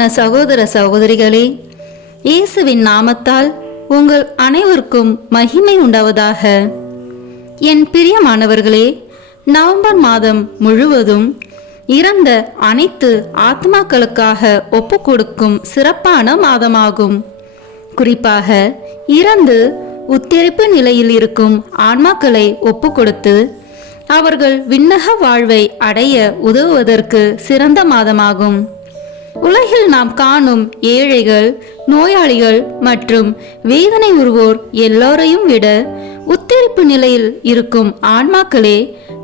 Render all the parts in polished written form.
பிரியமான சகோதர சகோதரிகளே, இயேசுவின் நாமத்தால் உங்கள் அனைவருக்கும் மகிமை உண்டாவதாக. என் பிரியமானவர்களே, நவம்பர் மாதம் முழுவதும் இறந்த அனைத்து ஆத்மாக்களுக்காக ஒப்பு கொடுக்கும் சிறப்பான மாதமாகும். குறிப்பாக இறந்து உத்தரிப்பு நிலையில் இருக்கும் ஆன்மாக்களை ஒப்பு கொடுத்து அவர்கள் விண்ணக வாழ்வை அடைய உதவுவதற்கு சிறந்த மாதமாகும். உலகில் நாம் காணும் ஏழைகள், நோயாளிகள் மற்றும் வேதனை உறுவோர் எல்லோரையும் விட உத்தரிப்பு நிலையில் இருக்கும் ஆன்மாக்களே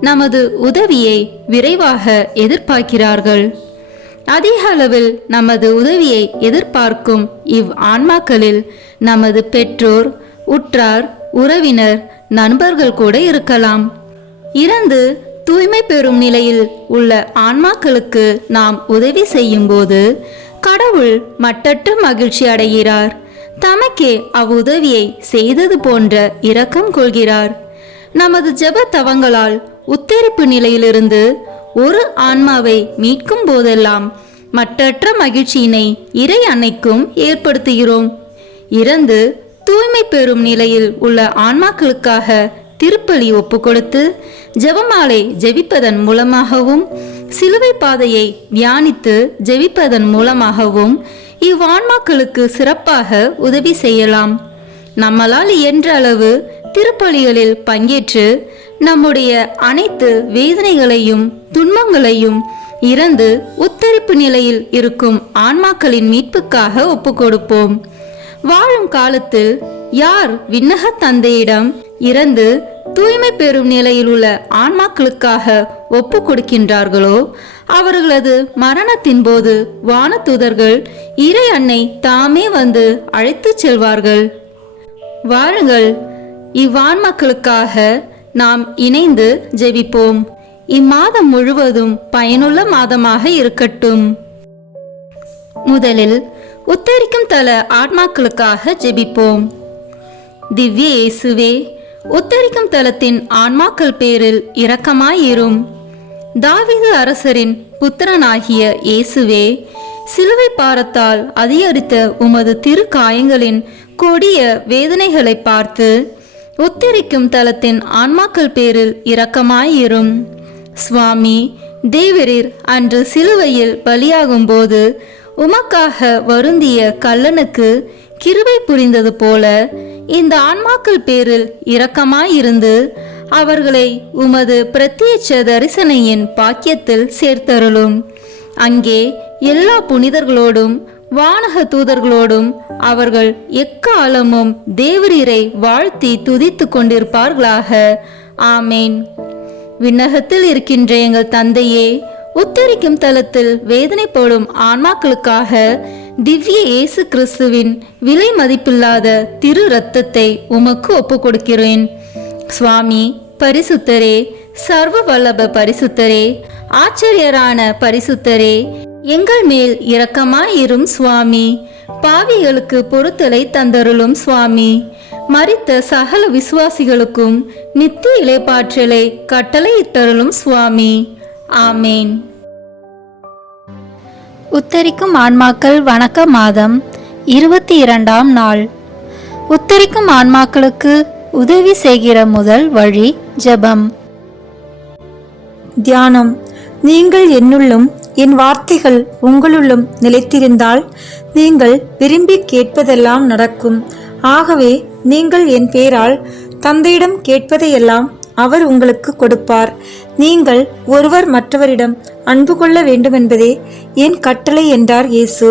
நமது உதவியை விரைவாக எதிர்பார்க்கிறார்கள். அதிக அளவில் நமது உதவியை எதிர்பார்க்கும் ஆன்மாக்களில் நமது பெற்றோர், உற்றார், உறவினர், நண்பர்கள் கூட இருக்கலாம். இறந்து தூய்மை பெறும் நிலையில் உள்ள ஆன்மாக்களுக்கு நாம் உதவி செய்யும் போது கடவுள் மட்டற்ற மகிழ்ச்சி அடைகிறார். தமக்கே அவ்வுதவியை செய்தது போன்ற இரக்கம் கொள்கிறார். நமது ஜெப தவங்களால் உத்தரிப்பு நிலையிலிருந்து ஒரு ஆன்மாவை மீட்கும் போதெல்லாம் மட்டற்ற மகிழ்ச்சியினை இறை அன்னைக்கும் ஏற்படுத்துகிறோம். இறந்து தூய்மை பெறும் நிலையில் உள்ள ஆன்மாக்களுக்காக திருப்பலி ஒப்பு கொடுத்து ஜெபமாலை ஜெபிப்பதன் மூலமாகவும் சிலுவை பாதையை தியானித்து ஜெபிப்பதன் மூலமாகவும் இவ்வான்மாக்களுக்கு சிறப்பாக உதவி செய்யலாம். நம்மளால் இயன்ற அளவு திருப்பலிகளில் பங்கேற்று நம்முடைய அனைத்து வேதனைகளையும் துன்பங்களையும் இறந்து உத்தரிப்பு நிலையில் இருக்கும் ஆன்மாக்களின் மீட்புக்காக ஒப்பு கொடுப்போம். வாழும் காலத்தில் யார் விண்ணக தந்தையிடம் இறந்து தூய்மை பெறும் நிலையில் உள்ள ஆன்மாக்களுக்காக ஒப்பு கொடுக்கின்றார்களோ அவர்களது மரணத்தின் போது வானதூதர்கள் இறை அன்னை தாமே வந்து அழைத்து செல்வார்கள். வாருங்கள், இவ்வான்மாக்களுக்காக நாம் இணைந்து ஜெபிப்போம். இம்மாதம் முழுவதும் பயனுள்ள மாதமாக இருக்கட்டும். முதலில் உத்தரிக்கும் தல ஆன்மாக்களுக்காக ஜெபிப்போம். திவ்ய இயேசுவே, உத்தரிக்கும் தலத்தின் ஆன்மாக்கள் பேரில் இரக்கமாயிரும். தாவீது அரசரின் புத்திரனாகிய இயேசுவே, சிலுவை பாரத்தால் அதிகரித்த உமது திரு காயங்களின் கொடிய வேதனைகளை பார்த்து உத்தரிக்கும் தலத்தின் ஆன்மாக்கள் பேரில் இரக்கமாயிரும். சுவாமி, தேவரீர் அன்று சிலுவையில் பலியாகும் போது உமக்காக வருந்திய கள்ளனுக்கு கிருபை புரிந்தது போல இந்த ஆன்மாக்கள் பேரில் இரக்கமாயிருந்து அவர்களை உமது பிரத்யட்ச தரிசனையின் பாக்கியத்தில் சேர்த்தருளும். அங்கே எல்லா புனிதர்களோடும் வானக தூதர்களோடும் அவர்கள் எக்காலமும் தேவரீரை வாழ்த்தி துதித்து கொண்டிருப்பார்களாக. ஆமேன். விண்ணகத்தில் இருக்கின்ற எங்கள் தந்தையே, உத்தரிக்கும் தலத்தில் வேதனைப்படும் ஆன்மாக்களுக்காக திவ்ய இயேசு கிறிஸ்துவின் விலை மதிப்பில்லாத திரு இரத்தத்தை உமக்கு ஒப்பு கொடுக்கிறேன். சுவாமி, பரிசுத்தரே, சர்வ வல்லப பரிசுத்தரே, ஆச்சரியரான பரிசுத்தரே, எங்கள் மேல் இரக்கமாயிரும் சுவாமி. பாவிகளுக்கு பொறுத்தலை தந்தருளும் சுவாமி. மரித்த சகல விசுவாசிகளுக்கும் நித்திய இளைப்பாற்றலை கட்டளையிட்டருளும் சுவாமி. ஆமேன். உத்தரிக்கும் ஆன்மாக்கள் வணக்க மாதம் 22ஆம் நாள். உத்தரிக்கும் ஆன்மாக்களுக்கு உதவி செய்கிற முதல் வழி ஜெபம். தியானம். நீங்கள் என்னுள்ளும் என் வார்த்தைகள் உங்களுள்ளும் நிலைத்திருந்தால் நீங்கள் விரும்பி கேட்பதெல்லாம் நடக்கும். ஆகவே நீங்கள் என் பேரால் தந்தையிடம் கேட்பதையெல்லாம் அவர் உங்களுக்கு கொடுப்பார். நீங்கள் ஒருவர் மற்றவரிடம் அன்பு கொள்ள வேண்டுமென்பதே என் கட்டளை என்றார் இயேசு.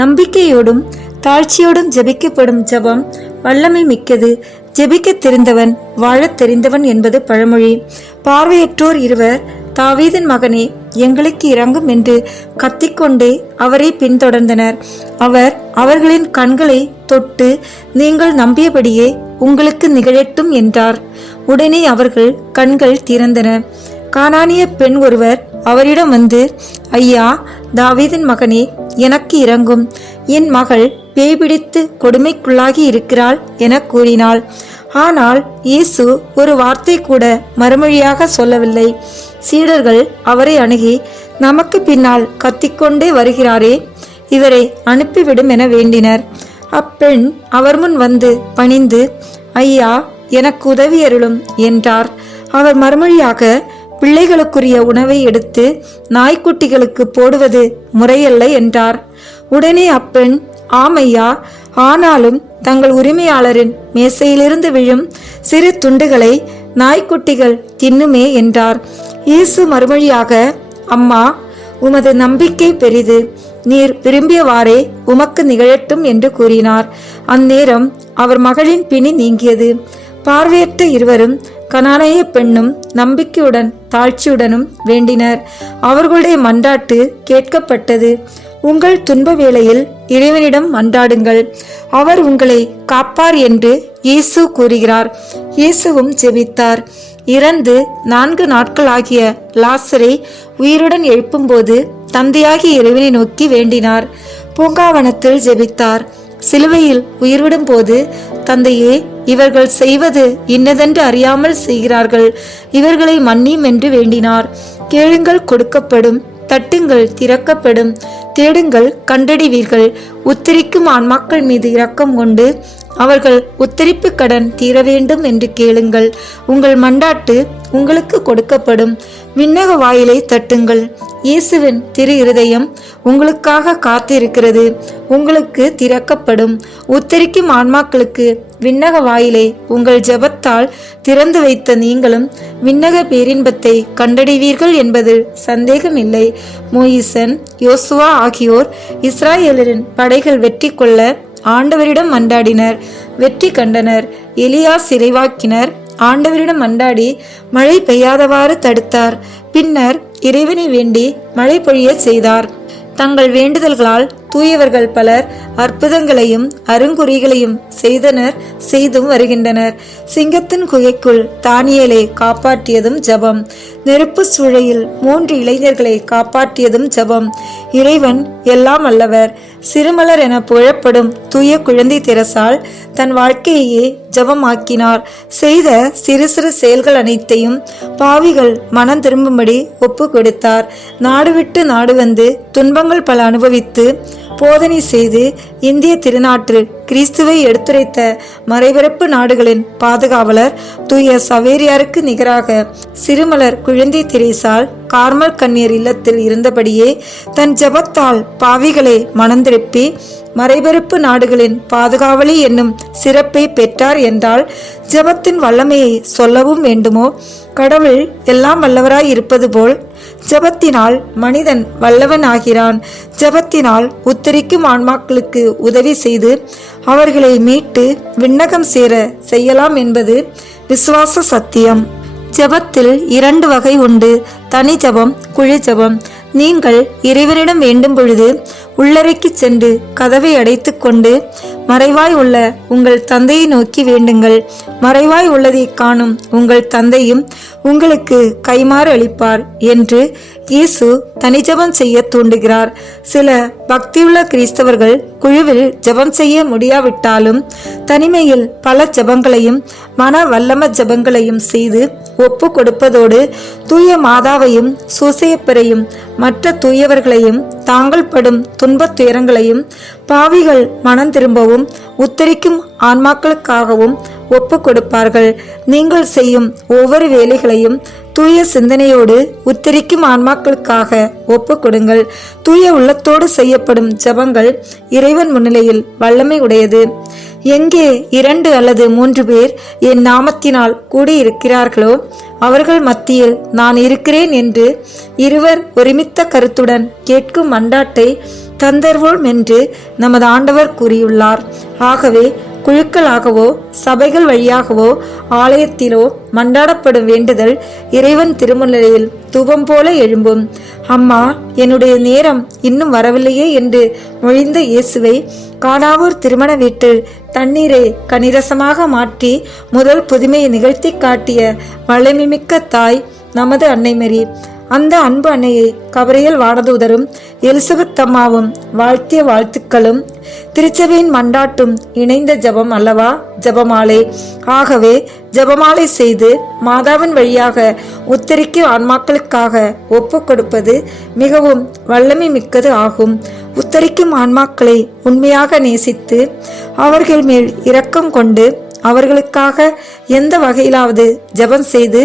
நம்பிக்கையோடும் தாழ்ச்சியோடும் ஜெபிக்கப்படும் ஜெபம் வல்லமை மிக்கது. ஜெபிக்க தெரிந்தவன் வாழத் தெரிந்தவன் என்பது பழமொழி. பார்வையற்றோர் இருவர், தாவீதின் மகனே, எங்களுக்கு இரங்கும் என்று கத்திக்கொண்டே அவரை பின்தொடர்ந்தனர். அவர் அவர்களின் கண்களை தொட்டு, நீங்கள் நம்பியபடியே உங்களுக்கு நிகழட்டும் என்றார். உடனே அவர்கள் கண்கள் திறந்தன. கானானிய பெண் ஒருவர் அவரிடம் வந்து, ஐயா, தாவீதின் மகனே, எனக்கு இரங்கும். என் மகள் பேய் பிடித்து கொடுமைக்குள்ளாகி இருக்கிறாள் என கூறினாள். ஆனால் இயேசு ஒரு வார்த்தை கூட மறுமொழியாக சொல்லவில்லை. சீடர்கள் அவரை அணுகி, நமக்கு பின்னால் கத்திக்கொண்டே வருகிறாரே, இவரை அனுப்பிவிடும் என வேண்டினர். அப்பெண் அவர் முன் வந்து பணிந்து, ஐயா, எனக்கு உதவி அருளும் என்றார். அவர் மறுமொழியாக, பிள்ளைகளுக்குரிய உணவை எடுத்து நாய்க்குட்டிகளுக்கு போடுவது முறையல்ல என்றார். உடனே அப்பெண், ஆமையா, ஆனாலும் தங்கள் உரிமையாளரின் மேசையிலிருந்து விழும் சிறு துண்டுகளை நாய்க்குட்டிகள் தின்னுமே என்றார். இயேசு மறுமொழியாக, அம்மா, உமது நம்பிக்கை பெரிது, நீர் விரும்பியவாறே உமக்கு நிகழட்டும் என்று கூறினார். அந்நேரம் அவர் மகளின் பிணி நீங்கியது. பார்வையற்ற இருவரும் கனானேய பெண்ணும் நம்பிக்கையுடன் தாழ்ச்சியுடனும் வேண்டினர். அவர்களுடைய மன்றாட்டு கேட்கப்பட்டது. உங்கள் துன்ப வேளையில் இறைவனிடம் மன்றாடுங்கள், அவர் உங்களை காப்பார் என்று இயேசு கூறுகிறார். இயேசுவும் ஜெபித்தார். இறந்து 4 நாட்களாகிய லாசரை உயிருடன் எழுப்பும்போது தந்தையாகிய இறைவனை நோக்கி வேண்டினார். பூங்காவனத்தில் ஜெபித்தார். சிலுவையில் உயிர்விடும் போது, தந்தையே, இவர்கள் செய்வது இன்னதென்று அறியாமல் செய்கிறார்கள், இவர்களை மன்னியும் என்று வேண்டினார். கேளுங்கள், கொடுக்கப்படும், தட்டுங்கள், திறக்கப்படும், தேடுங்கள், கண்டடைவீர்கள். உத்தரிக்கும் ஆன்மாக்கள் மீது இரக்கம் கொண்டு அவர்கள் உத்தரிப்பு கடன் தீர வேண்டும் என்று கேளுங்கள். உங்கள் மண்டாட்டு உங்களுக்கு கொடுக்கப்படும். விண்ணக வாயிலை தட்டுங்கள். இயேசுவின் திரு இருதயம் உங்களுக்காக காத்திருக்கிறது. உங்களுக்கு திறக்கப்படும். உத்தரிக்கும் ஆன்மாக்களுக்கு விண்ணக வாயிலை உங்கள் ஜெபத்தால் திறந்து வைத்த நீங்களும் விண்ணக பேரின்பத்தை கண்டடைவீர்கள் என்பதில் சந்தேகமில்லை. மோயிசன், யோசுவா ஆகியோர் இஸ்ராயேலரின் படைகள் வெற்றி கொள்ள ஆண்டவரிடம் மன்றாடினர், வெற்றி கண்டனர். எலியா சிறைவாக்கினர் ஆண்டவரிடம் மன்றாடி மழை பெய்யாதவாறு தடுத்தார். பின்னர் இறைவனை வேண்டி மழை பொழிய செய்தார். தங்கள் வேண்டுதல்களால் தூயவர்கள் பலர் அற்புதங்களையும் அருங்குறிகளையும் செய்தனர், செய்தும் வருகின்றனர். சிங்கத்தின் குகைக்குள் தானியேலை காப்பாற்றியதும் ஜபம். நெருப்பு சூளையில் 3 இளைஞர்களை காப்பாற்றியதும் ஜபம். இறைவன் எல்லாம் அல்லவர். சிறுமலர் என புகழப்படும் தூய குழந்தை தெரசால் தன் வாழ்க்கையே ஜபமாக்கினார். செய்த சிறு சிறு செயல்கள் அனைத்தையும் பாவிகள் மனம் திரும்பும்படி ஒப்பு கொடுத்தார். நாடு விட்டு நாடு வந்து துன்பங்கள் பல அனுபவித்து போதனை செய்து இந்திய திருநாட்டில் கிறிஸ்துவை எடுத்துரைத்த மறைபரப்பு நாடுகளின் பாதுகாவலர் தூய சவேரியாருக்கு நிகராக சிறுமலர் குழந்தை தெரேசால் கார்மல் கன்னியர் இல்லத்தில் இருந்தபடியே தன் ஜபத்தால் பாவிகளை மனந்திருப்பி மறைபரப்பு நாடுகளின் பாதுகாவலி என்னும் சிறப்பை பெற்றார் என்றால் ஜபத்தின் வல்லமையை சொல்லவும் வேண்டுமோ? கடவுள் எல்லாம் வல்லவராய் இருப்பது போல் ஜபத்தினால் மனிதன் வல்லவன் ஆகிறான். ஜபத்தினால் உத்தரிக்கும் ஆன்மாக்களுக்கு உதவி செய்து அவர்களை மீட்டு விண்ணகம் சேர செய்யலாம் என்பது விசுவாச சத்தியம். ஜபத்தில் 2 வகை உண்டு, தனி ஜபம், குழு ஜபம். நீங்கள் இறைவனிடம் வேண்டும் பொழுது உள்ளறைக்கு சென்று கதவை அடைத்து கொண்டு மறைவாய் உள்ள உங்கள் தந்தையை நோக்கி வேண்டுங்கள். மறைவாய் உள்ளதை காணும் உங்கள் தந்தையும் உங்களுக்கு கைமாறு அளிப்பார் என்று இயேசு தனிஜபம் செய்ய தூண்டுகிறார். சில பக்தியுள்ள கிறிஸ்தவர்கள் குழுவில் ஜபம் செய்ய முடியாவிட்டாலும் தனிமையில் பல ஜபங்களையும் மன வல்லம ஜபங்களையும் செய்து ஒப்பு கொடுப்பதோடு தூய மாதாவையும் சூசையப்பரையும் மற்ற தூயவர்களையும் தாங்கள் படும் துன்பத் துயரங்களையும் பாவிகள் மனம் திரும்பவும் உத்தரிக்கும் ஆன்மாக்களுக்காகவும் ஒப்பு கொடுப்பார்கள். நீங்கள் செய்யும் ஒவ்வொரு வேலைகளையும் தூய சிந்தனையோடு உத்தரிக்கும் ஆன்மாக்களுக்காக ஒப்பு கொடுங்கள். தூய உள்ளத்தோடு செய்யப்படும் ஜபங்கள் இறைவன் முன்னிலையில் வல்லமை உடையது. எங்கே 2 அல்லது 3 பேர் என் நாமத்தினால் கூடியிருக்கிறார்களோ அவர்கள் மத்தியில் நான் இருக்கிறேன் என்று இருவர் ஒருமித்த கருத்துடன் கேட்கும் மண்டாட்டை தந்தருவோம் என்று நமது ஆண்டவர் கூறியுள்ளார். ஆகவே குழுக்களாகவோ சபைகள் வழியாகவோ ஆலயத்திலோ மன்றாடப்படும் வேண்டுதல் இறைவன் திருமுன்னிலையில் தூபம் போல எழும்பும். அம்மா, என்னுடைய நேரம் இன்னும் வரவில்லையே என்று மொழிந்த இயேசுவை கானாவூர் திருமண வீட்டில் தண்ணீரை கனிரசமாக மாற்றி முதல் புதுமையை நிகழ்த்தி காட்டிய வல்லமைமிக்க தாய் நமது அன்னை மரி. அந்த அன்பு அன்னையை கபரியல் வானதூதரும் எலிசபெத் அம்மாவும் வாழ்த்திய வாழ்த்துக்களும் திருச்சபையின் மண்டாட்டும் இணைந்த ஜபம் அல்லவா ஜபமாலை. ஆகவே ஜபமாலை செய்து மாதாவின் வழியாக உத்தரிக்கும் ஆன்மாக்களுக்காக ஒப்பு கொடுப்பது மிகவும் வல்லமை மிக்கது ஆகும். உத்தரிக்கும் ஆன்மாக்களை உண்மையாக நேசித்து அவர்கள் மேல் இரக்கம் கொண்டு அவர்களுக்காக எந்த வகையிலாவது ஜெபம் செய்து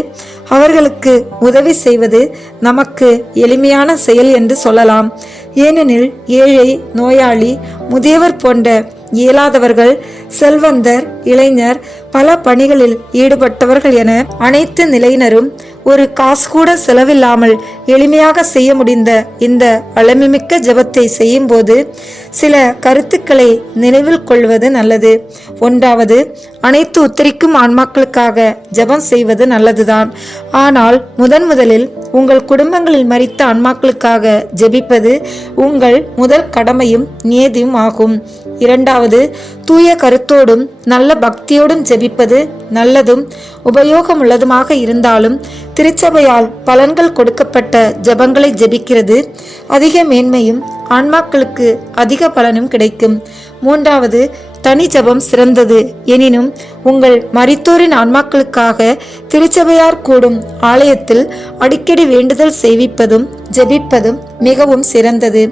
அவர்களுக்கு உதவி செய்வது நமக்கு எளிமையான செயல் என்று சொல்லலாம். ஏனெனில் ஏழை, நோயாளி, முதியவர் போன்ற இயலாதவர்கள், செல்வந்தர், இளைஞர், பல பணிகளில் ஈடுபட்டவர்கள் என அனைத்து நிலையினரும் ஒரு காசு கூட செலவில்லாமல் எளிமையாக செய்ய முடிந்த இந்த வல்லமைமிக்க ஜெபத்தை செய்யும்போது சில கருத்துக்களை நினைவில் கொள்வது நல்லது. ஒன்றாவது, அனைத்து உத்தரிக்கும் ஆன்மாக்களுக்காக ஜெபம் செய்வது நல்லதுதான். ஆனால் முதலில் உங்கள் குடும்பங்களில் மரித்த ஆன்மாக்களுக்காக ஜெபிப்பது உங்கள் முதல் கடமையும் நியதியும் ஆகும். இரண்டாவது, தூய கருத்தோடும் நல்ல பக்தியோடும் ஜெபிப்பது நல்லதும் உபயோகமுள்ளதுமாக இருந்தாலும் திருச்சபையால் பலன்கள் கொடுக்கப்பட்ட ஜெபங்களை ஜெபிக்கிறது அதிக மேன்மையும் ஆன்மாக்களுக்கு அதிக பலனும் கிடைக்கும். மூன்றாவது, தனி ஜெபம் சிறந்தது. எனினும் உங்கள் மரித்தோரின் ஆன்மாக்களுக்காக திருச்சபையார் கூடும் ஆலயத்தில் அடிக்கடி வேண்டுதல் செய்விப்பதும் ஜெபிப்பதும் மிகவும் சிறந்தது.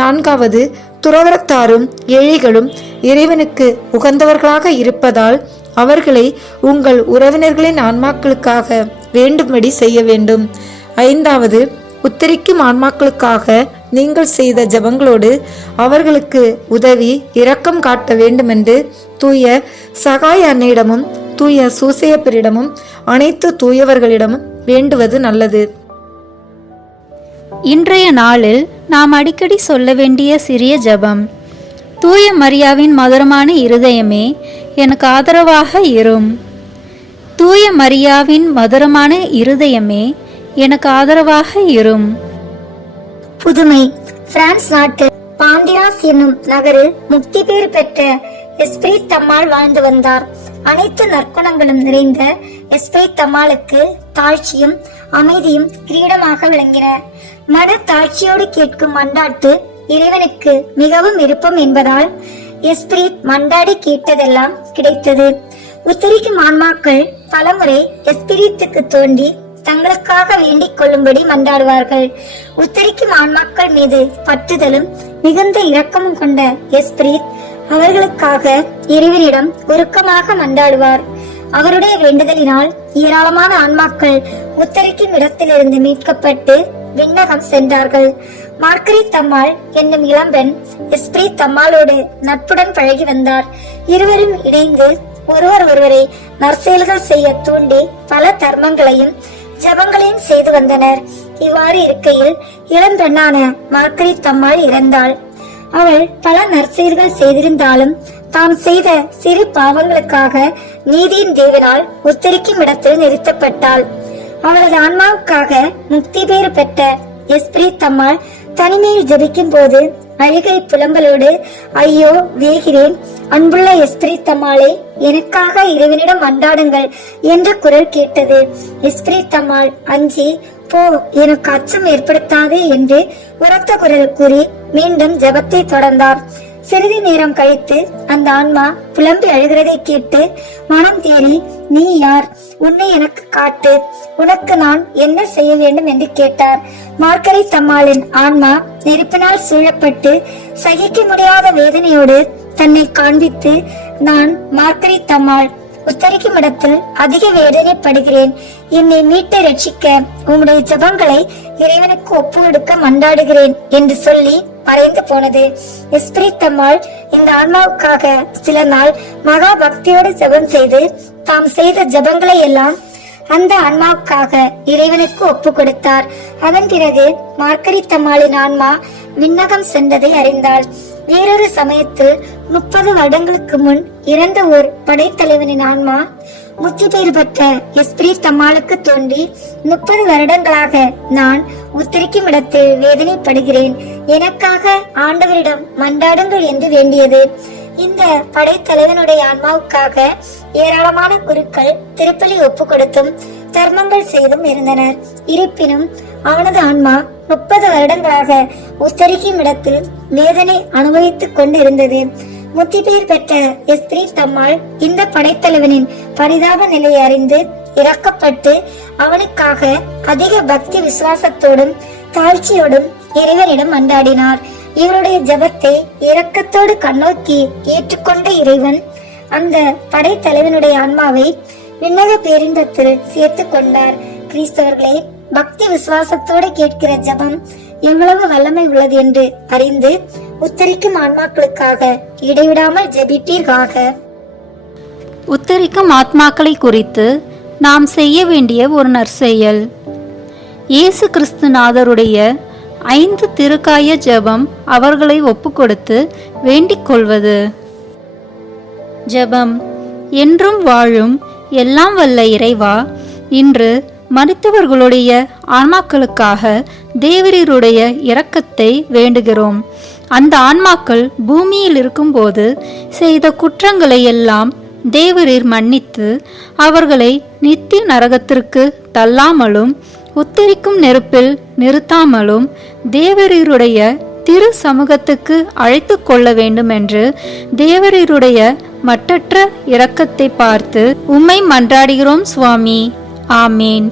நான்காவது, துறவரத்தாரும் ஏழைகளும் இறைவனுக்கு உகந்தவர்களாக இருப்பதால் அவர்களை உங்கள் உறவினர்களின் ஆன்மாக்களுக்காக வேண்டும்படி செய்ய வேண்டும். ஐந்தாவது, உத்தரிக்கும் ஆன்மாக்களுக்காக நீங்கள் செய்த ஜெபங்களோடு அவர்களுக்கு உதவி இரக்கம் காட்ட வேண்டுமென்று தூய சகாய அன்னையிடமும் தூய சூசையப்பரிடமும் அனைத்து தூயவர்களிடமும் வேண்டுவது நல்லது. இன்றைய நாளில் நாம் அடிக்கடி சொல்ல வேண்டிய சிறிய ஜெபம். தூய மரியாவின் மதுரமான இருதயமே எனக்கு ஆதரவாக இரும். தூய மரியாவின் மதுரமான இருதயமே எனக்கு ஆதரவாக இரும். புதுமை. பிரான்ஸ் நாட்டு பாந்திராஸ் என்னும் நகரில் முக்தி பேர் பெற்ற எஸ்பிரித் தம்மாள் வாழ்ந்து வந்தார். அனைத்து நற்குணங்களும் நிறைந்த எஸ்பிரித் தம்மாளுக்கு தாழ்ச்சியும் அமைதியும் கிரீடமாக விளங்கின. மன தாழ்ச்சியோடு கேட்கும் மன்றாட்டு இறைவனுக்கு மிகவும் விருப்பம் என்பதால் எஸ்பிரித் மன்றாடி கேட்டதெல்லாம் கிடைத்தது. உத்தரிக்கும் ஆன்மாக்கள் பலமுறை எஸ்பிரித்துக்கு தோண்டி தங்களுக்காக வேண்டிக் கொள்ளும்படி மன்றாடுவார்கள். உத்தரிக்கும் ஆன்மாக்கள் மீது பற்றுதலும் மிகுந்த இரக்கமும் கொண்ட எஸ்பிரித் அவர்களுக்காக இறைவனிடம் உருக்கமாக மன்றாடுவார். அவருடைய வேண்டுதலினால் ஏராளமான ஆன்மாக்கள் உத்தரிக்கும் இடத்திலிருந்து மீட்கப்பட்டு விண்ணகம் சென்றார்கள். மார்கரித் தம்மாள் என்னும் இளம்பெண் எஸ்பிரித் தம்மாளோடு நட்புடன் பழகி வந்தார். இருவரும் இணைந்து ஒருவரை நற்செயல்கள் செய்ய தூண்டி பல தர்மங்களையும் ஜபங்களையும் செய்து வந்தனர். இவ்வாறு இருக்கையில் இளம்பெண்ணான மார்கரித் தம்மாள் இறந்தாள். அவள் பல நற்செயல்கள் செய்திருந்தாலும் தாம் செய்த சிறு பாவங்களுக்காக நீதியின் தேவனால் உத்தரிக்கும் இடத்தில் நிறுத்தப்பட்டாள். அவளது ஆன்மாவுக்காக முக்தி பேறு பெற்ற எஸ்பிரித் தம்மாள் தனிமையில் ஜபிக்கும் போது அழுகை புலம்பலோடு, ஐயோ வேகிறேன், அன்புள்ள எஸ்பிரித் தம்மாளே, எனக்காக இறைவனிடம் மன்றாடுங்கள் என்ற குரல் கேட்டது. எஸ்பிரித் தம்மாள் அஞ்சி, போ, எனக்கு அச்சம் ஏற்படுத்தாதே என்று உரத்த குரல் கூறி மீண்டும் ஜபத்தை தொடர்ந்தார். சிறிது நேரம் கழித்து அந்த ஆன்மா புலம்பி அழுகிறதை கேட்டு மனம் தேறி, நீ யார்? உன்னை எனக்கு காட்டு, உனக்கு நான் என்ன செய்ய வேண்டும் என்று கேட்டார். மார்கரித் தம்மாளின் ஆன்மா நெருப்பினால் சூழப்பட்டு சகிக்க முடியாத வேதனையோடு தன்னை காண்பித்து, நான் மார்கரித் தம்மாள் உத்தரிக்கும் இடத்தில் அதிக வேதனைப்படுகிறேன், என்னை மீட்டு ரட்சிக்க உம்முடைய ஜபங்களை இறைவனுக்கு ஒப்பு கொடுக்க மன்றாடுகிறேன் என்று சொல்லி மறைந்து போனது. எஸ்பிரித் தம்மாள் இந்த ஆன்மாவுக்காக சில நாள் மகா பக்தியோடு ஜபம் செய்து தாம் செய்த ஜபங்களை எல்லாம் அந்த ஆன்மாவுக்காக இறைவனுக்கு ஒப்பு கொடுத்தார். அதன் பிறகு மார்கரித் தம்மாளின் ஆன்மா விண்ணகம் சென்றதை அறிந்தாள். வேறொரு சமயத்தில் 30 வருடங்களுக்கு முன் இறந்த ஒரு படைத்தலைவனின் ஆன்மா முக்தி பேறு பெற்ற எஸ்பிரித் தம்மாளுக்கு தோன்றி, 30 வருடங்களாக நான் உத்தரிக்கும் இடத்தில் வேதனைப்படுகிறேன், எனக்காக ஆண்டவரிடம் மன்றாடுங்கள் என்று வேண்டியது. இந்த படைத்தலைவனுடைய ஆன்மாவுக்காக ஏராளமான குருக்கள் திருப்பலி ஒப்பு கொடுத்தும் தர்மங்கள் செய்தும் இருந்தனர். இருப்பினும் அவனது ஆன்மா 30 வருடங்களாக உத்தரிக்கும் இடத்தில் வேதனை அனுபவித்துக் கொண்டிருந்தது. முக்தி பேர் பெற்ற எஸ்பிரித் தம்மாள் இந்த படைத்தலைவனின் பரிதாப நிலையை அறிந்து இரக்கப்பட்டு அவனுக்காக அதிக பக்தி விசுவாசத்தோடும் தாழ்ச்சியோடும் இறைவனிடம் மன்றாடினார். இவருடைய ஜெபத்தை இரக்கத்தோடு கண்ணோக்கி ஏற்றுக்கொண்ட இறைவன் அந்த படைத்தலைவனுடைய ஆன்மாவை விண்ணக பேரின்பத்தில் சேர்த்து கொண்டார். கிறிஸ்தவர்களே, பக்தி விசுவாசத்தோடு கேட்கிற ஜெபம் எவ்வளவு வல்லமை உள்ளது என்று அறிந்து உத்தரிக்கும் ஆன்மாக்களுக்காக இடைவிடாமல் ஜெபிப்பீர்களாக. உத்தரிக்கும் ஆத்மாக்களை குறித்து நாம் செய்ய வேண்டிய ஒரு நற்செயல். இயேசு கிறிஸ்துநாதருடைய 5 திருக்காய ஜெபம் அவர்களை ஒப்புக்கொடுத்து வேண்டிக் கொள்வது. ஜெபம். என்றும் வாழும் எல்லாம் வல்ல இறைவா, இன்று மரித்தவர்களுடைய ஆன்மாக்களுக்காக தேவரீருடைய இரக்கத்தை வேண்டுகிறோம். அந்த ஆன்மாக்கள் பூமியில் இருக்கும்போது செய்த குற்றங்களை எல்லாம் தேவரீர் மன்னித்து அவர்களை நித்திய நரகத்திற்கு தள்ளாமலும் உத்தரிக்கும் நெருப்பில் நிறுத்தாமலும் தேவரீருடைய திரு சமூகத்துக்கு அழைத்து கொள்ள வேண்டும் என்று தேவரீருடைய மட்டற்ற இரக்கத்தை பார்த்து உம்மை மன்றாடுகிறோம் சுவாமி. ஆமேன்.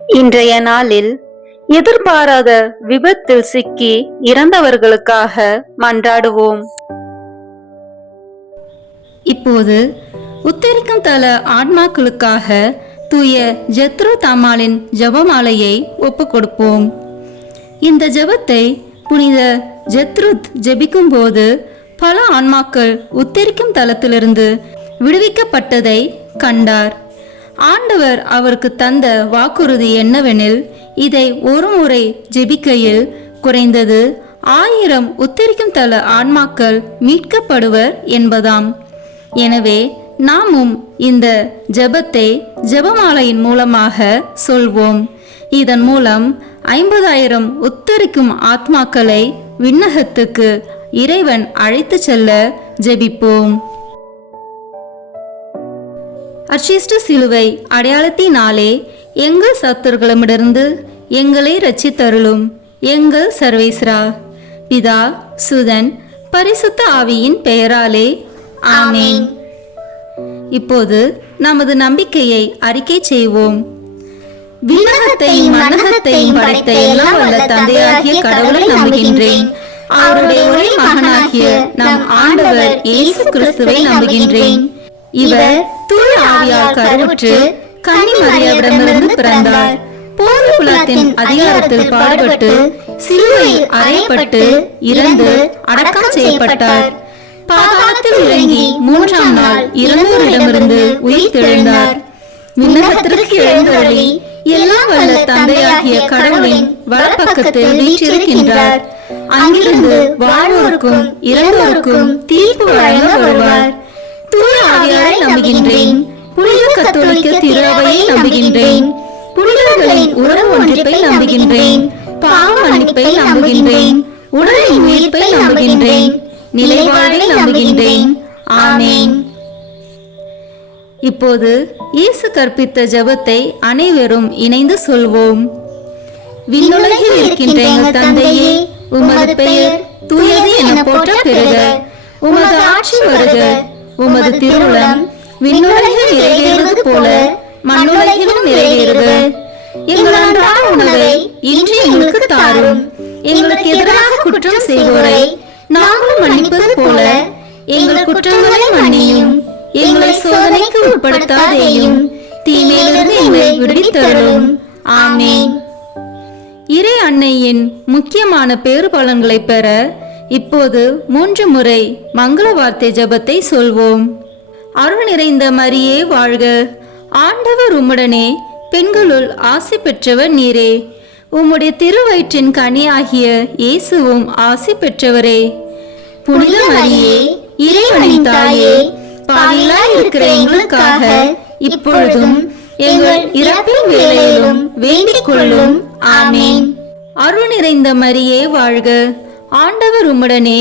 இன்றைய நாளில் எதிர்பாராத விபத்தில் சிக்கி இறந்தவர்களுக்காக மன்றாடுவோம். இப்போது உத்தரிக்கும் தல ஆன்மாக்களுக்காக தூய ஜெத்ரூத் அம்மாளின் ஜெபமாலையை ஒப்புக் கொடுப்போம். இந்த ஜெபத்தை புனித ஜெத்ரூத் ஜெபிக்கும் போது பல ஆன்மாக்கள் உத்தரிக்கும் தலத்திலிருந்து விடுவிக்கப்பட்டதை கண்டார். ஆண்டவர் அவருக்கு தந்த வாக்குறுதி என்னவெனில், இதை ஒரு முறை ஜெபிக்கையில் குறைந்தது 1000 உத்தரிக்கும் தல ஆன்மாக்கள் மீட்கப்படுவர் என்பதாம். எனவே நாமும் இந்த ஜெபத்தை ஜெபமாலையின் மூலமாக சொல்வோம். இதன் மூலம் 50,000 உத்தரிக்கும் ஆத்மாக்களை விண்ணகத்துக்கு இறைவன் அழைத்து செல்ல ஜெபிப்போம். அர்ச்சிஷ்ட சிலுவை அடையாளத்தினாலே எங்கள் சத்துருக்களிடமிருந்து எங்களை இரட்சித்தருளும் எங்கள் சர்வேஸ்வரா. பிதா, சுதன், பரிசுத்த ஆவியின் பெயராலே ஆமென். இப்போது நமது நம்பிக்கையை அறிக்கை செய்வோம். விண்ணகத்தையும் மண்ணகத்தையும் படைத்த எல்லாம் வல்ல தந்தையாகிய கடவுளை நம்புகின்றேன். அவருடைய ஒரே மகனாகிய நம் ஆண்டவர் இயேசு கிறிஸ்துவை நம்புகின்றேன். இவர் தூய ஆவியால் கருவுற்று கன்னி மரியாவிடமிருந்து பிறந்தார். போர் குலத்தின் அதிகாரத்தில் பாடுபட்டு சிலுவையில் அறையப்பட்டு இறந்து அடக்கம் செய்யப்பட்டார். பாதாளத்தில் இறங்கி 3ஆம் நாள் இறந்தோரிடமிருந்து உயிர் தெழுந்தார். விண்ணகத்திற்கு எழுந்தருளி எல்லாம் வல்ல தந்தையாகிய கடவுளின் வலப்பக்கத்தில் வீற்றிருக்கின்றார். அங்கிருந்து வாழ்வோருக்கும் இறந்தோருக்கும் தீர்ப்பு வழங்க வருவார். தூய ஆவியாரை நம்புகின்றேன். புனித கத்தோலிக்க திருஅவையை நம்புகின்றேன். புனிதர்களின் உறவு ஒன்றிப்பை நம்புகின்றேன். பாவ மன்னிப்பை நம்புகின்றேன். உடலின் உயிர்ப்பை நம்புகின்றேன். நிலைவாழ்வை நம்புகின்றேன். ஆமென். இப்போது இயேசு கற்பித்த ஜெபத்தை அனைவரும் இணைந்து சொல்வோம். விண்ணுலகில் இருக்கின்ற எங்கள் தந்தையே, உமது பெயர் தூயது என போற்ற பெறுக. உமது ஆட்சி வருக. உமது திருவுளம் விண்ணுலகில் நிறைவேறுவது போல மண்ணுலகிலும் நிறைவேறுக. எங்கள் அன்றாட உணவை இன்று எங்களுக்கு தாரும். எங்களுக்கு எதிராக குற்றம் செய்வோரை நாங்களும் மன்னிப்பது போல எங்கள் குற்றங்களை மன்னியும். எங்களை சோதனைக்கு உட்படுத்தாதேயும், தீமையிலிருந்து எங்களை விடுவித்தருளும். ஆமென். இறை அன்னையின் முக்கியமான பேறு பலன்களை பெற இப்போது 3 முறை மங்கள வார்த்தை ஜெபத்தை சொல்வோம். அருள் நிறைந்த மரியே வாழ்க. ஆண்டவர் உம்முடனே, பெண்களுள் ஆசி பெற்றவர் நீரே. உம்முடைய திருவயிற்றின் கனியாகிய இயேசுவும் ஆசி பெற்றவரே. புனித மரியே, இறைவனின் தாயே, பாவிகளாய் இருக்கிற எங்களுக்காக இப்பொழுதும் எங்கள் இறப்பின் வேளையிலும் வேண்டிக் கொள்ளும். ஆமென். அருள் நிறைந்த மரியே வாழ்க. ஆண்டவர் உம்முடனே,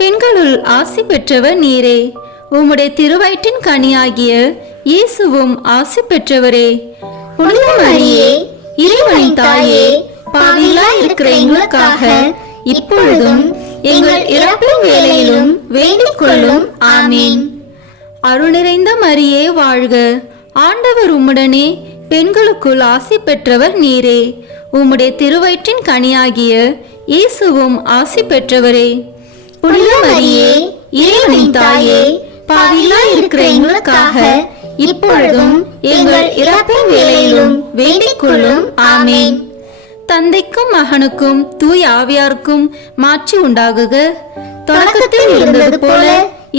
பெண்களுள் ஆசி பெற்றவர் நீரே. உம்முடைய திருவயிற்றின் கனியாகிய இயேசுவும் ஆசி பெற்றவரே. புனித மரியே, இறைவனின் தாயே, பாவிகளாய் இருக்கிற எங்களுக்காக இப்பொழுதும் எங்கள் இறப்பின் வேளையிலும் வேண்டிக் கொள்ளும். ஆமென். அருள் நிறைந்த மரியே வாழ்க. ஆண்டவர் உம்முடனே, பெண்களுக்குள் ஆசி பெற்றவர் நீரே. உம்முடைய திருவயிற்றின் கனியாகிய இயேசுவும் ஆசி பெற்றவரே. புனித மரியே, இறைவனின் தாயே, பாவிகளாய் இருக்கிற எங்களுக்காக இப்பொழுதும் எங்கள் இறப்பின் வேளையிலும் வேண்டிக் கொள்ளும். ஆமேன். தந்தைக்கும் மகனுக்கும் தூய ஆவியாருக்கும் மாட்சி உண்டாகுக. தொடக்கத்தில் இருந்தது போல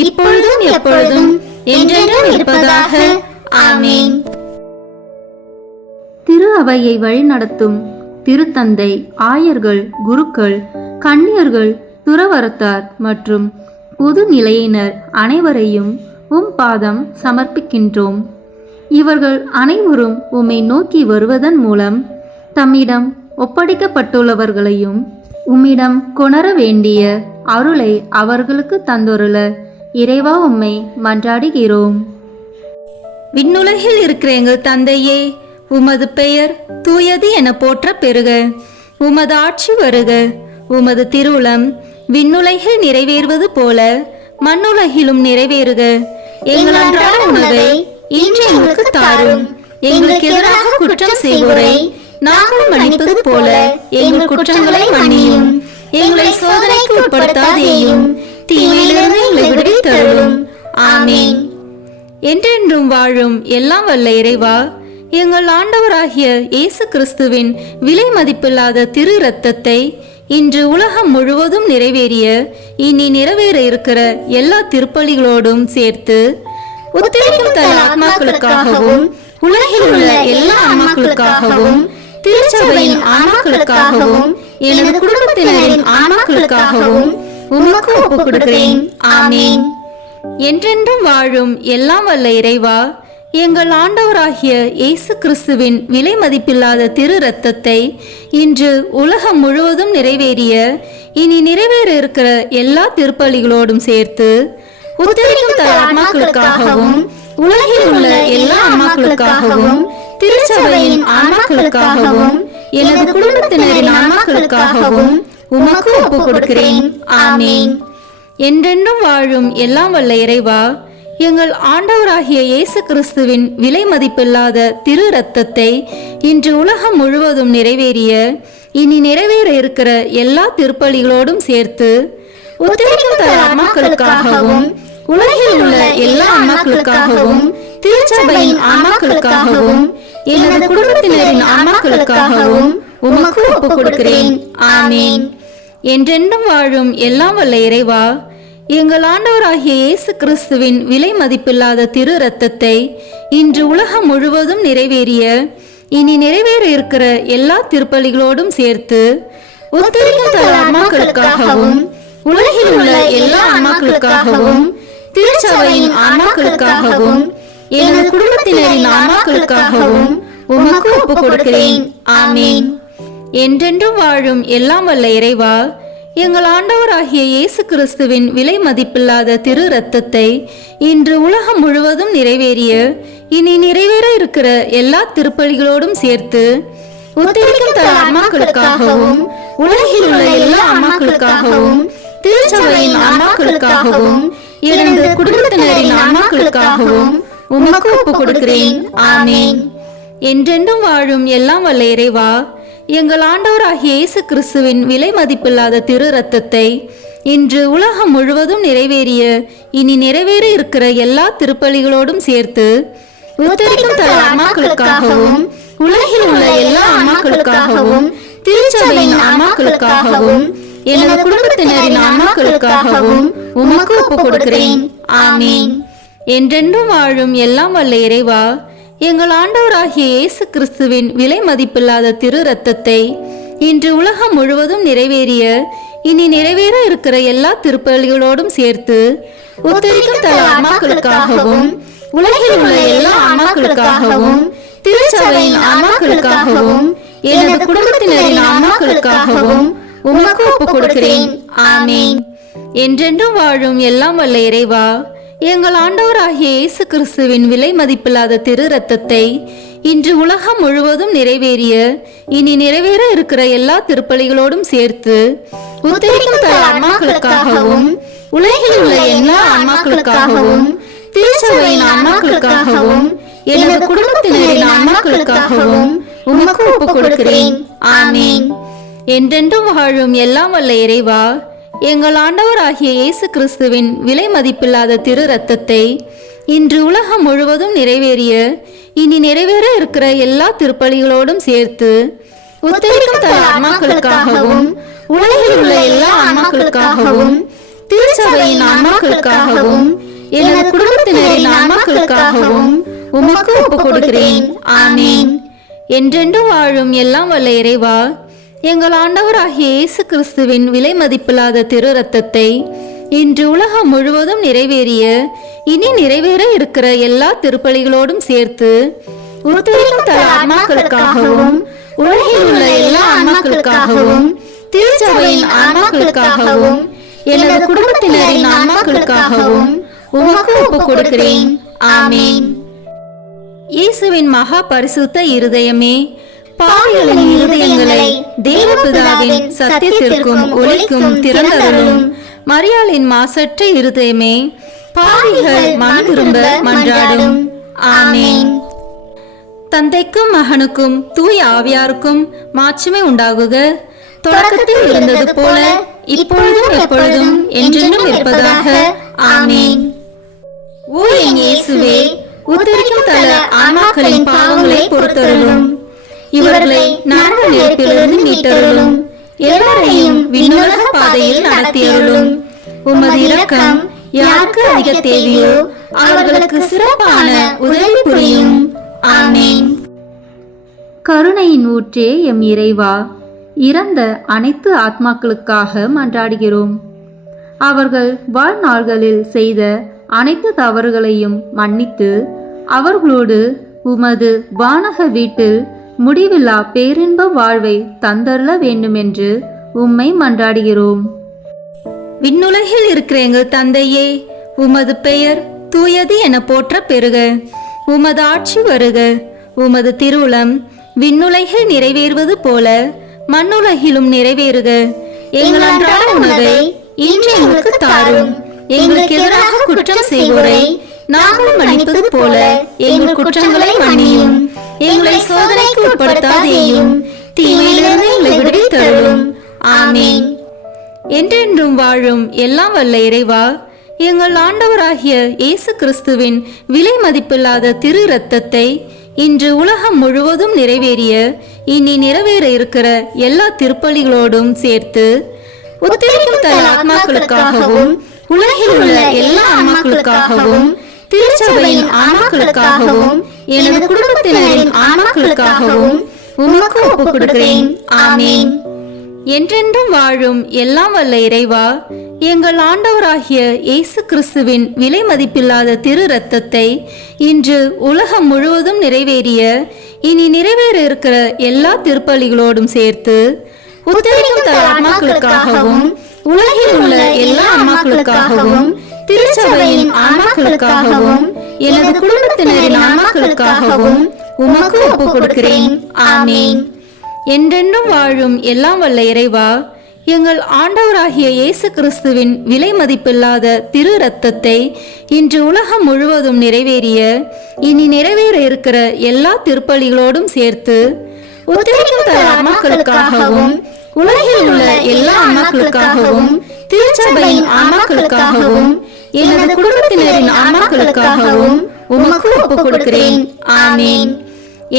இப்பொழுதும் எப்பொழுதும் என்றென்றும் இருப்பதாக. ஆமேன். திரு அவையை வழிநடத்தும் திருத்தந்தை, ஆயர்கள், குருக்கள், கன்னியர்கள், துறவரத்தார் மற்றும் பொது நிலையினர் அனைவரையும் உம் பாதம் சமர்ப்பிக்கின்றோம். இவர்கள் அனைவரும் உம்மை நோக்கி வருவதன் மூலம் தம்மிடம் ஒப்படைக்கப்பட்டுள்ளவர்களையும் உம்மிடம் கொணர வேண்டிய அருளை அவர்களுக்கு தந்தொருள இறைவா உம்மை மன்றாடுகிறோம். விண்ணுலகில் இருக்கிற எங்கள் தந்தையே, உமது பெயர் தூயது என போற்ற பெறுக. உமது ஆட்சி வருக. உமது திருவுளம் விண்ணுலகில் நிறைவேறுவது போல மண்ணுலகிலும் நிறைவேறுக. எங்கள் அன்றாட உணவை இன்று எங்களுக்கு தாரும். எங்களுக்கு எதிராக குற்றம் செய்வோரை நாங்கள் மன்னிப்பது போல எங்கள் குற்றங்களை மன்னியும். எங்களை சோதனைக்கு உட்படுத்தாதேயும், தீமையிலிருந்து எங்களை விடுவித்தருளும். ஆமேன். என்றென்றும் வாழும் எல்லாம் வல்ல இறைவா, எங்கள் ஆண்டவராகிய இயேசு கிறிஸ்துவின் விலை மதிப்பில்லாத திரு இரத்தத்தை இன்று உலகம் முழுவதும் நிறைவேறிய இனி நிறைவேற இருக்கிற எல்லா திருப்பலிகளோடும் சேர்த்து உத்தரிக்கும் தல ஆத்மாக்களுக்காகவும் உலகில் உள்ள எல்லா ஆன்மாக்களுக்காகவும் திருச்சபையின் ஆன்மாக்களுக்காகவும் எனது குடும்பத்தினரின் ஆன்மாக்களுக்காகவும் உமக்கு ஒப்புக் கொடுக்கிறேன். ஆமேன். என்றென்றும் வாழும் எல்லாம் வல்ல இறைவா, எங்கள் ஆண்டவராகிய இயேசு கிறிஸ்துவின் விலை மதிப்பில்லாத திரு இரத்தத்தை இன்று உலகம் முழுவதும் நிறைவேறிய இனி நிறைவேற இருக்கிற எல்லா திருப்பலிகளோடும் சேர்த்து உத்தரிக்கும் தல ஆன்மாக்களுக்காகவும் உலகில் உள்ள எல்லா ஆன்மாக்களுக்காகவும் திருச்சபையின் ஆன்மாக்களுக்காகவும் எனது குடும்பத்தினரின் ஆன்மாக்களுக்காகவும் உமக்கு ஒப்புக் கொடுக்கிறேன். ஆமேன். என்றென்றும் வாழும் எல்லாம் வல்ல இறைவா, எங்கள் ஆண்டவராகிய இயேசு கிறிஸ்துவின் விலை மதிப்பில்லாத திரு இரத்தத்தை இன்று உலகம் முழுவதும் நிறைவேறிய இனி நிறைவேற இருக்கிற எல்லா திருப்பலிகளோடும் சேர்த்து உத்தரிக்கும் தல ஆன்மாக்களுக்காகவும் உலகில் உள்ள எல்லா ஆன்மாக்களுக்காகவும் திருச்சபையின் ஆன்மாக்களுக்காகவும் எனது குடும்பத்தினரின் ஆன்மாக்களுக்காகவும் உமக்கு ஒப்புக் கொடுக்கிறேன். ஆமேன். என்றென்றும் வாழும் எல்லாம் வல்ல இறைவா, எங்கள் ஆண்டவராகிய இயேசு கிறிஸ்துவின் விலை மதிப்பில்லாத திரு இரத்தத்தை இன்று உலகம் முழுவதும் நிறைவேறிய இனி நிறைவேற இருக்கிற எல்லா திருப்பலிகளோடும் சேர்த்து உத்தரிக்கும் தல ஆன்மாக்களுக்காகவும் உலகில் உள்ள எல்லா ஆன்மாக்களுக்காகவும் திருச்சபையின் ஆன்மாக்களுக்காகவும் எனது குடும்பத்தினரின் ஆன்மாக்களுக்காகவும் உமக்கு ஒப்புக் கொடுக்கிறேன். ஆமேன். என்றென்றும் வாழும் எல்லாம் வல்ல இறைவா, எங்கள் ஆண்டவராகிய இயேசு கிறிஸ்துவின் விலை மதிப்பில்லாத திரு இரத்தத்தை இன்று உலகம் முழுவதும் நிறைவேறிய இனி நிறைவேற இருக்கிற எல்லா திருப்பலிகளோடும் சேர்த்து உத்தரிக்கும் தல ஆன்மாக்களுக்காகவும் உலகில் உள்ள எல்லா ஆன்மாக்களுக்காகவும் திருச்சபையின் ஆன்மாக்களுக்காகவும் எனது குடும்பத்தினரின் ஆன்மாக்களுக்காகவும் உமக்கு ஒப்புக் கொடுக்கிறேன். ஆமேன். என்றென்றும் வாழும் எல்லாம் வல்ல இறைவா, எங்கள் ஆண்டவராகிய இயேசு கிறிஸ்துவின் விலை மதிப்பில்லாத திரு இரத்தத்தை இன்று உலகம் முழுவதும் நிறைவேறிய இனி நிறைவேற இருக்கிற எல்லா திருப்பலிகளோடும் சேர்த்து உத்தரிக்கும் தல ஆன்மாக்களுக்காகவும் உலகில் உள்ள எல்லா ஆன்மாக்களுக்காகவும் திருச்சபையின் ஆன்மாக்களுக்காகவும் எனது குடும்பத்தினரின் ஆன்மாக்களுக்காகவும் உமக்கு ஒப்புக் கொடுக்கிறேன். ஆமேன். என்றென்றும் வாழும் எல்லாம் வல்ல இறைவா, எங்கள் ஆண்டவராகிய இயேசு கிறிஸ்துவின் விலை மதிப்பில்லாத திரு இரத்தத்தை இன்று உலகம் முழுவதும் நிறைவேறிய இனி நிறைவேற இருக்கிற எல்லா திருப்பலிகளோடும் சேர்த்து உத்தரிக்கும் தல ஆன்மாக்களுக்காகவும் உலகில் உள்ள எல்லா ஆன்மாக்களுக்காகவும் திருச்சபையின் ஆன்மாக்களுக்காகவும் எனது குடும்பத்தினரின் ஆன்மாக்களுக்காகவும் உமக்கு ஒப்புக் கொடுக்கிறேன். ஆமேன். என்றென்றும் வாழும் எல்லாம் வல்ல இறைவா, எங்கள் ஆண்டவராகிய இயேசு கிறிஸ்துவின் விலை மதிப்பில்லாத திரு இரத்தத்தை இன்று உலகம் முழுவதும் நிறைவேறிய இனி நிறைவேற இருக்கிற எல்லா திருப்பலிகளோடும் சேர்த்து உத்தரிக்கும் தல ஆன்மாக்களுக்காகவும் உலகில் உள்ள எல்லா ஆன்மாக்களுக்காகவும் திருச்சபையின் ஆன்மாக்களுக்காகவும் எனது குடும்பத்தினரின் ஆன்மாக்களுக்காகவும் உமக்கு ஒப்புக் கொடுக்கிறேன். ஆமேன். என்றென்றும் வாழும் எல்லாம் வல்ல இறைவா, எங்கள் ஆண்டவராகிய இயேசு கிறிஸ்துவின் விலை மதிப்பில்லாத திரு இரத்தத்தை இன்று உலகம் முழுவதும் நிறைவேறிய இனி நிறைவேற இருக்கிற எல்லா திருப்பலிகளோடும் சேர்த்து உத்தரிக்கும் தல ஆன்மாக்களுக்காகவும் உலகில் உள்ள எல்லா ஆன்மாக்களுக்காகவும் திருச்சபையின் ஆன்மாக்களுக்காகவும் எனது குடும்பத்தினரின் ஆன்மாக்களுக்காகவும் உமக்கு ஒப்புக் கொடுக்கிறேன். ஆமீன். என்றென்று வாழும் எல்லாம் வல்ல இறைவா, எங்கள் ஆண்டவராகிய இயேசு கிறிஸ்துவின் விலை மதிப்பில்லாத திரு இரத்தத்தை இன்று உலகம் முழுவதும் நிறைவேறிய இனி நிறைவேற இருக்கிற எல்லா திருப்பலிகளோடும் சேர்த்து உத்தரிக்கும் தல ஆன்மாக்களுக்காகவும் உலகில் உள்ள எல்லா ஆன்மாக்களுக்காகவும் திருச்சபையின் ஆன்மாக்களுக்காகவும் எனது குடும்பத்தினரின் ஆன்மாக்களுக்காகவும் உமக்கு ஒப்புக் கொடுக்கிறேன். ஆமீன். இயேசுவின் மகா பரிசுத்த இருதயமே, பாவிகளின் இருதயங்களை தேவபிதாவின் சத்தியத்திற்கும் ஒளிக்கும் திறந்தருளும். மரியாளின் மாசற்ற இருதயமே, பாவிகள் மனம் திரும்ப மன்றாடும். ஆமீன். தந்தைக்கும் மகனுக்கும் தூய ஆவியாருக்கும் மாட்சிமை உண்டாகுக. தொடக்கத்தில் இருந்தது போல இப்பொழுதும் எப்பொழுதும் என்றென்றும் இருப்பதாக. ஆமீன். ஓ என் இயேசுவே, உத்தரிக்கும் தல ஆன்மாக்களின் பாவங்களை பொறுத்தருளும். இவர்களை நரக நெருப்பிலிருந்து மீட்டருளும். எல்லாரையும் விண்ணுலக பாதையில் நடத்தியருளும். உமது இரக்கம் யாருக்கு அதிக தேவையோ அவர்களுக்கு சிறப்பான உதவி புரியும். ஆமீன். கருணையின் ஊற்றே எம் இறைவா, இறந்த அனைத்து ஆத்மாக்களுக்காக மன்றாடுகிறோம். அவர்கள் வாழ்நாள்களில் செய்த அனைத்து தவறுகளையும் மன்னித்து அவர்களோடு உமது வானக வீட்டில் முடிவில்லா பேரின்ப வாழ்வை தந்தருள வேண்டுமென்று உம்மை மன்றாடுகிறோம். விண்ணுலகில் இருக்கிற எங்கள் தந்தையே, உமது பெயர் தூயது என போற்ற பெறுக. உமது ஆட்சி வருக. உமது திருவுளம் விண்ணுலகில் நிறைவேறுவது போல மண்ணுலகிலும் நிறைவேறுக. எங்கள் அன்றாட உணவை இன்று எங்களுக்கு தாரும். எங்களுக்கு எதிராக குற்றம் செய்வோரை நாங்கள் மன்னிப்பது போல எங்கள் குற்றங்களை மன்னியும். எங்களை சோதனைக்கு உட்படுத்தாதேயும், தீமையிலிருந்து எங்களை விடுவித்தருளும். ஆமீன். என்றென்றும் வாழும் எல்லாம் வல்ல இறைவா, எங்கள் ஆண்டவராகிய இயேசு கிறிஸ்துவின் விலை மதிப்பில்லாத திரு இரத்தத்தை இன்று உலகம் முழுவதும் நிறைவேறிய இனி நிறைவேற இருக்கிற எல்லா திருப்பலிகளோடும் சேர்த்து உத்தரிக்கும் தல ஆத்மாக்களுக்காகவும் உலகில் உள்ள எல்லா ஆன்மாக்களுக்காகவும் திருச்சபையின் ஆன்மாக்களுக்காகவும் எனது குடும்பத்தினரின் ஆன்மாக்களுக்காகவும் உமக்கு ஒப்புக் கொடுக்கிறேன். ஆமீன். என்றென்றும் வாழும் எல்லாம் வல்ல இறைவா, எங்கள் ஆண்டவராகிய இயேசு கிறிஸ்துவின் விலை மதிப்பில்லாத திரு இரத்தத்தை இன்று உலகம் முழுவதும் நிறைவேறிய இனி நிறைவேற இருக்கிற எல்லா திருப்பலிகளோடும் சேர்த்து உத்தரிக்கும் தல ஆன்மாக்களுக்காகவும் உலகில் உள்ள எல்லா ஆன்மாக்களுக்காகவும் திருச்சபையின் ஆன்மாக்களுக்காகவும் எனது குடும்பத்தினரின் ஆன்மாக்களுக்காகவும் உமக்கு ஒப்புக் கொடுக்கிறேன். ஆமீன். என்றென்றும் வாழும் எல்லாம் வல்ல இறைவா, எங்கள் ஆண்டவராகிய இயேசு கிறிஸ்துவின் விலை மதிப்பில்லாத திரு இரத்தத்தை இன்று உலகம் முழுவதும் நிறைவேறிய இனி நிறைவேற இருக்கிற எல்லா திருப்பலிகளோடும் சேர்த்து உத்தரிக்கும் தல ஆன்மாக்களுக்காகவும் உலகில் உள்ள எல்லா ஆன்மாக்களுக்காகவும் திருச்சபையின் ஆன்மாக்களுக்காகவும் எனது குடும்பத்தினரின் ஆன்மாக்களுக்காகவும் உமக்கு ஒப்புக் கொடுக்கிறேன். ஆமீன்.